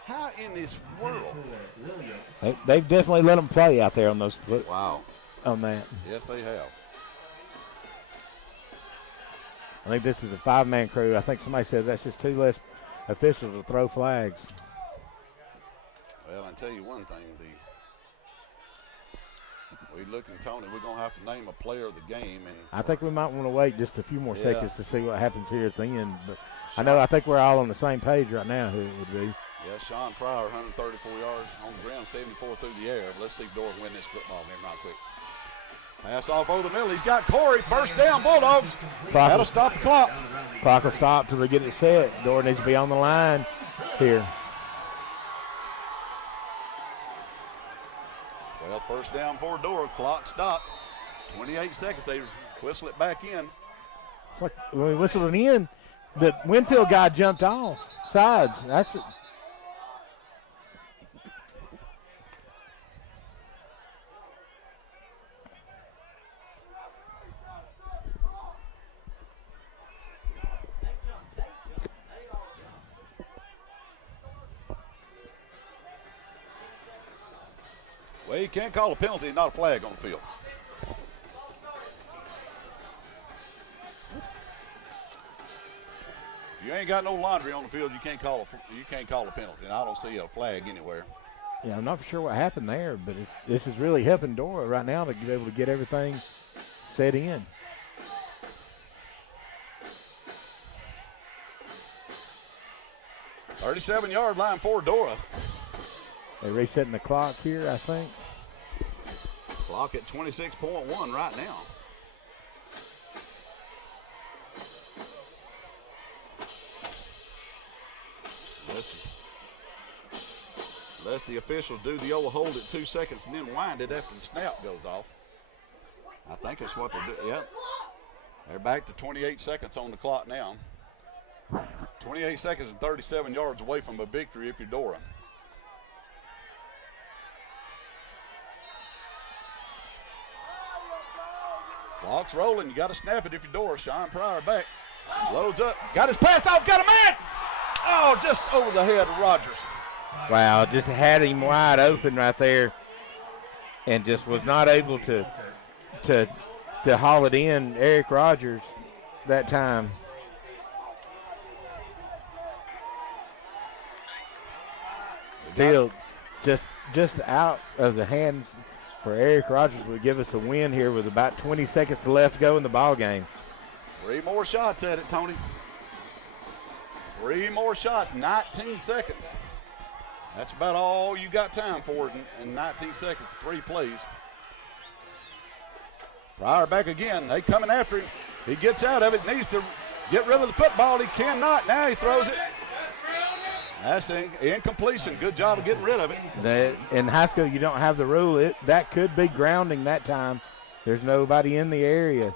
How in this world? They've definitely let them play out there on those. Wow. On that. Yes, they have. I think this is a 5-man crew. I think somebody said that's just 2 less officials to throw flags. Well, I tell you one thing, Tony, we're going to have to name a player of the game. And I think we might want to wait just a few more seconds to see what happens here at the end. But I think we're all on the same page right now who it would be. Yeah, Sean Pryor, 134 yards on the ground, 74 through the air. Let's see if Dora can win this football game right quick. Pass off over the middle. He's got Corey. First down, Bulldogs. That'll stop the clock. Clock will stop till they get it set. Dora needs to be on the line here. Well, first down for Dora. Clock stopped. 28 seconds. They whistle it back in. It's like when we whistled it in, the Winfield guy jumped off sides. That's it. Well, you can't call a penalty, not a flag on the field. If you ain't got no laundry on the field, you can't call a penalty, and I don't see a flag anywhere. Yeah, I'm not for sure what happened there, but this is really helping Dora right now to be able to get everything set in. $37-yard line for Dora. They're resetting the clock here, I think. Clock at 26.1 right now. Unless the officials do the old hold at 2 seconds and then wind it after the snap goes off. I think that's what they're doing. Yep. They're back to 28 seconds on the clock now. 28 seconds and 37 yards away from a victory if you're Dora. Clock's rolling. You got to snap it if you're Dora. Sean Pryor back. Loads up. Got his pass off. Got a man. Oh, just over the head of Rogers. Wow, just had him wide open right there and just was not able to haul it in, Eric Rogers, that time. Still just out of the hands for Eric Rogers would give us the win here with about 20 seconds left to go in the ball game. 3 more shots at it, Tony. 3 more shots, 19 seconds. That's about all you got time for in 19 seconds, 3 plays. Pryor back again. They coming after him. He gets out of it, needs to get rid of the football. He cannot. Now he throws it. That's incompletion. Good job of getting rid of it. In high school, you don't have the rule. That could be grounding that time. There's nobody in the area.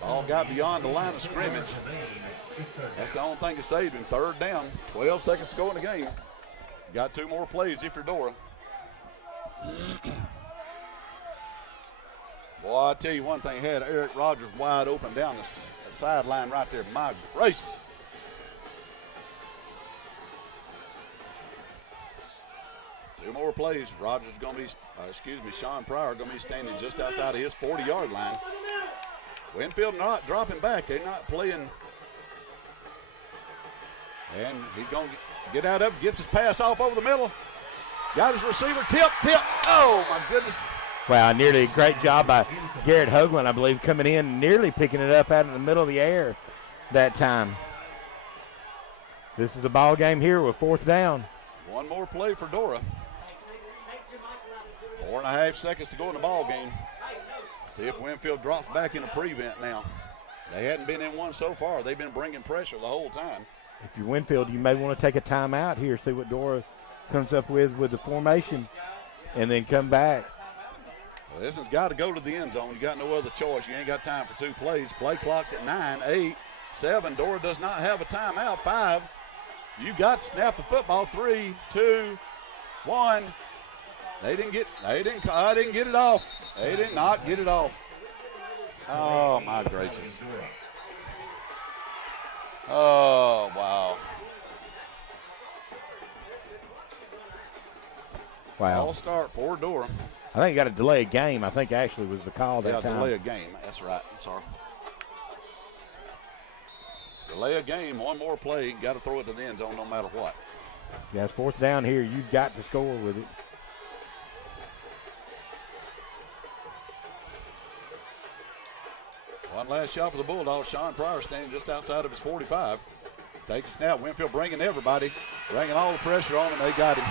Ball got beyond the line of scrimmage. That's the only thing that saved him. 3rd down, 12 seconds to go in the game. Got 2 more plays if you're Dora. Boy, I tell you one thing, had Eric Rogers wide open down the sideline right there. My gracious. Two more plays. Rogers is going to be, Sean Pryor going to be standing just outside of his 40-yard line. Winfield not dropping back. They're not playing. And he's going to get out of it, gets his pass off over the middle. Got his receiver, tip. Oh, my goodness. Wow, nearly a great job by Garrett Hoagland, I believe, coming in, nearly picking it up out of the middle of the air that time. This is the ball game here with 4th down. One more play for Dora. 4.5 seconds to go in the ball game. See if Winfield drops back in a prevent now. They hadn't been in one so far. They've been bringing pressure the whole time. If you're Winfield, you may want to take a timeout here, see what Dora comes up with the formation, and then come back. Well, this one's got to go to the end zone. You got no other choice. You ain't got time for 2 plays. Play clock's at 9, 8, 7. Dora does not have a timeout. 5. You got to snap the football. 3, 2, 1. I didn't get it off. They did not get it off. Oh, my gracious. Oh, wow. Wow. All start for Dora. I think you got to delay a game, I think actually was the call that time. Yeah, delay a game. That's right. I'm sorry. Delay a game, one more play. Got to throw it to the end zone no matter what. Yeah, it's 4th down here. You've got to score with it. One last shot for the Bulldogs. Sean Pryor standing just outside of his 45. Take a snap. Winfield bringing everybody, bringing all the pressure on him. They got him.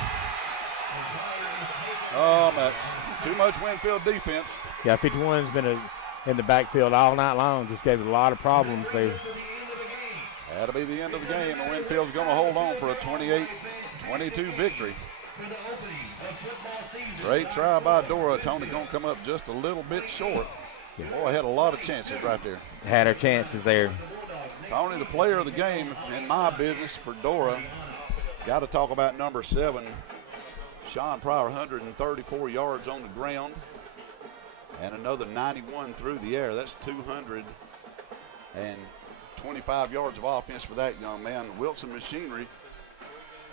Oh, that's too much Winfield defense. Yeah, 51's been in the backfield all night long. Just gave it a lot of problems there. That'll be the end of the game, and Winfield's going to hold on for a 28-22 victory. Great try by Dora. Tony going to come up just a little bit short. Boy, had a lot of chances right there. Had her chances there. Tony, the player of the game in my business for Dora. Got to talk about number 7, Sean Pryor, 134 yards on the ground and another 91 through the air. That's 225 yards of offense for that young man. Wilson Machinery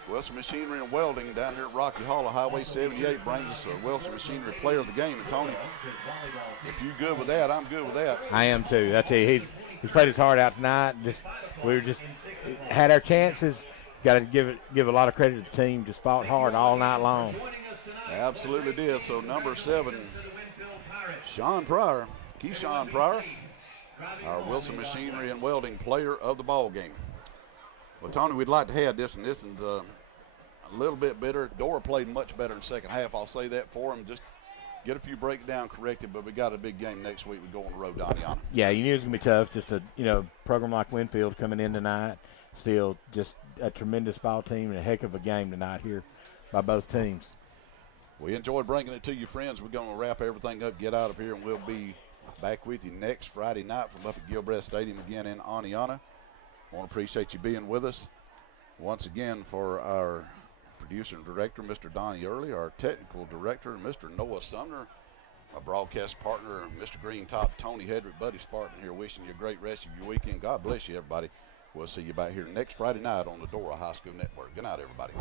and Welding down here at Rocky Hollow, Highway 78 brings us a Wilson Machinery player of the game. And Tony, if you're good with that, I'm good with that. I am too. I tell you, he's played his heart out tonight. We had our chances. Got to give a lot of credit to the team. Just fought hard all night long. Absolutely did. So number 7, Keyshawn Pryor, our Wilson Machinery and Welding player of the ball game. Well, Tony, we'd like to have this, and this is a little bit better. Dora played much better in the second half. I'll say that for him. Just get a few breakdown corrected, but we got a big game next week. We go on the road to Aniana. Yeah, you knew it was going to be tough. Just a program like Winfield coming in tonight. Still just a tremendous ball team and a heck of a game tonight here by both teams. We enjoyed bringing it to you, friends. We're going to wrap everything up, get out of here, and we'll be back with you next Friday night from up at Gilbreth Stadium again in Aniana. I want to appreciate you being with us. Once again, for our producer and director, Mr. Donnie Early, our technical director, Mr. Noah Sumner, our broadcast partner, Mr. Green Top, Tony Hedrick, Buddy Spartan here, wishing you a great rest of your weekend. God bless you, everybody. We'll see you back here next Friday night on the Dora High School Network. Good night, everybody.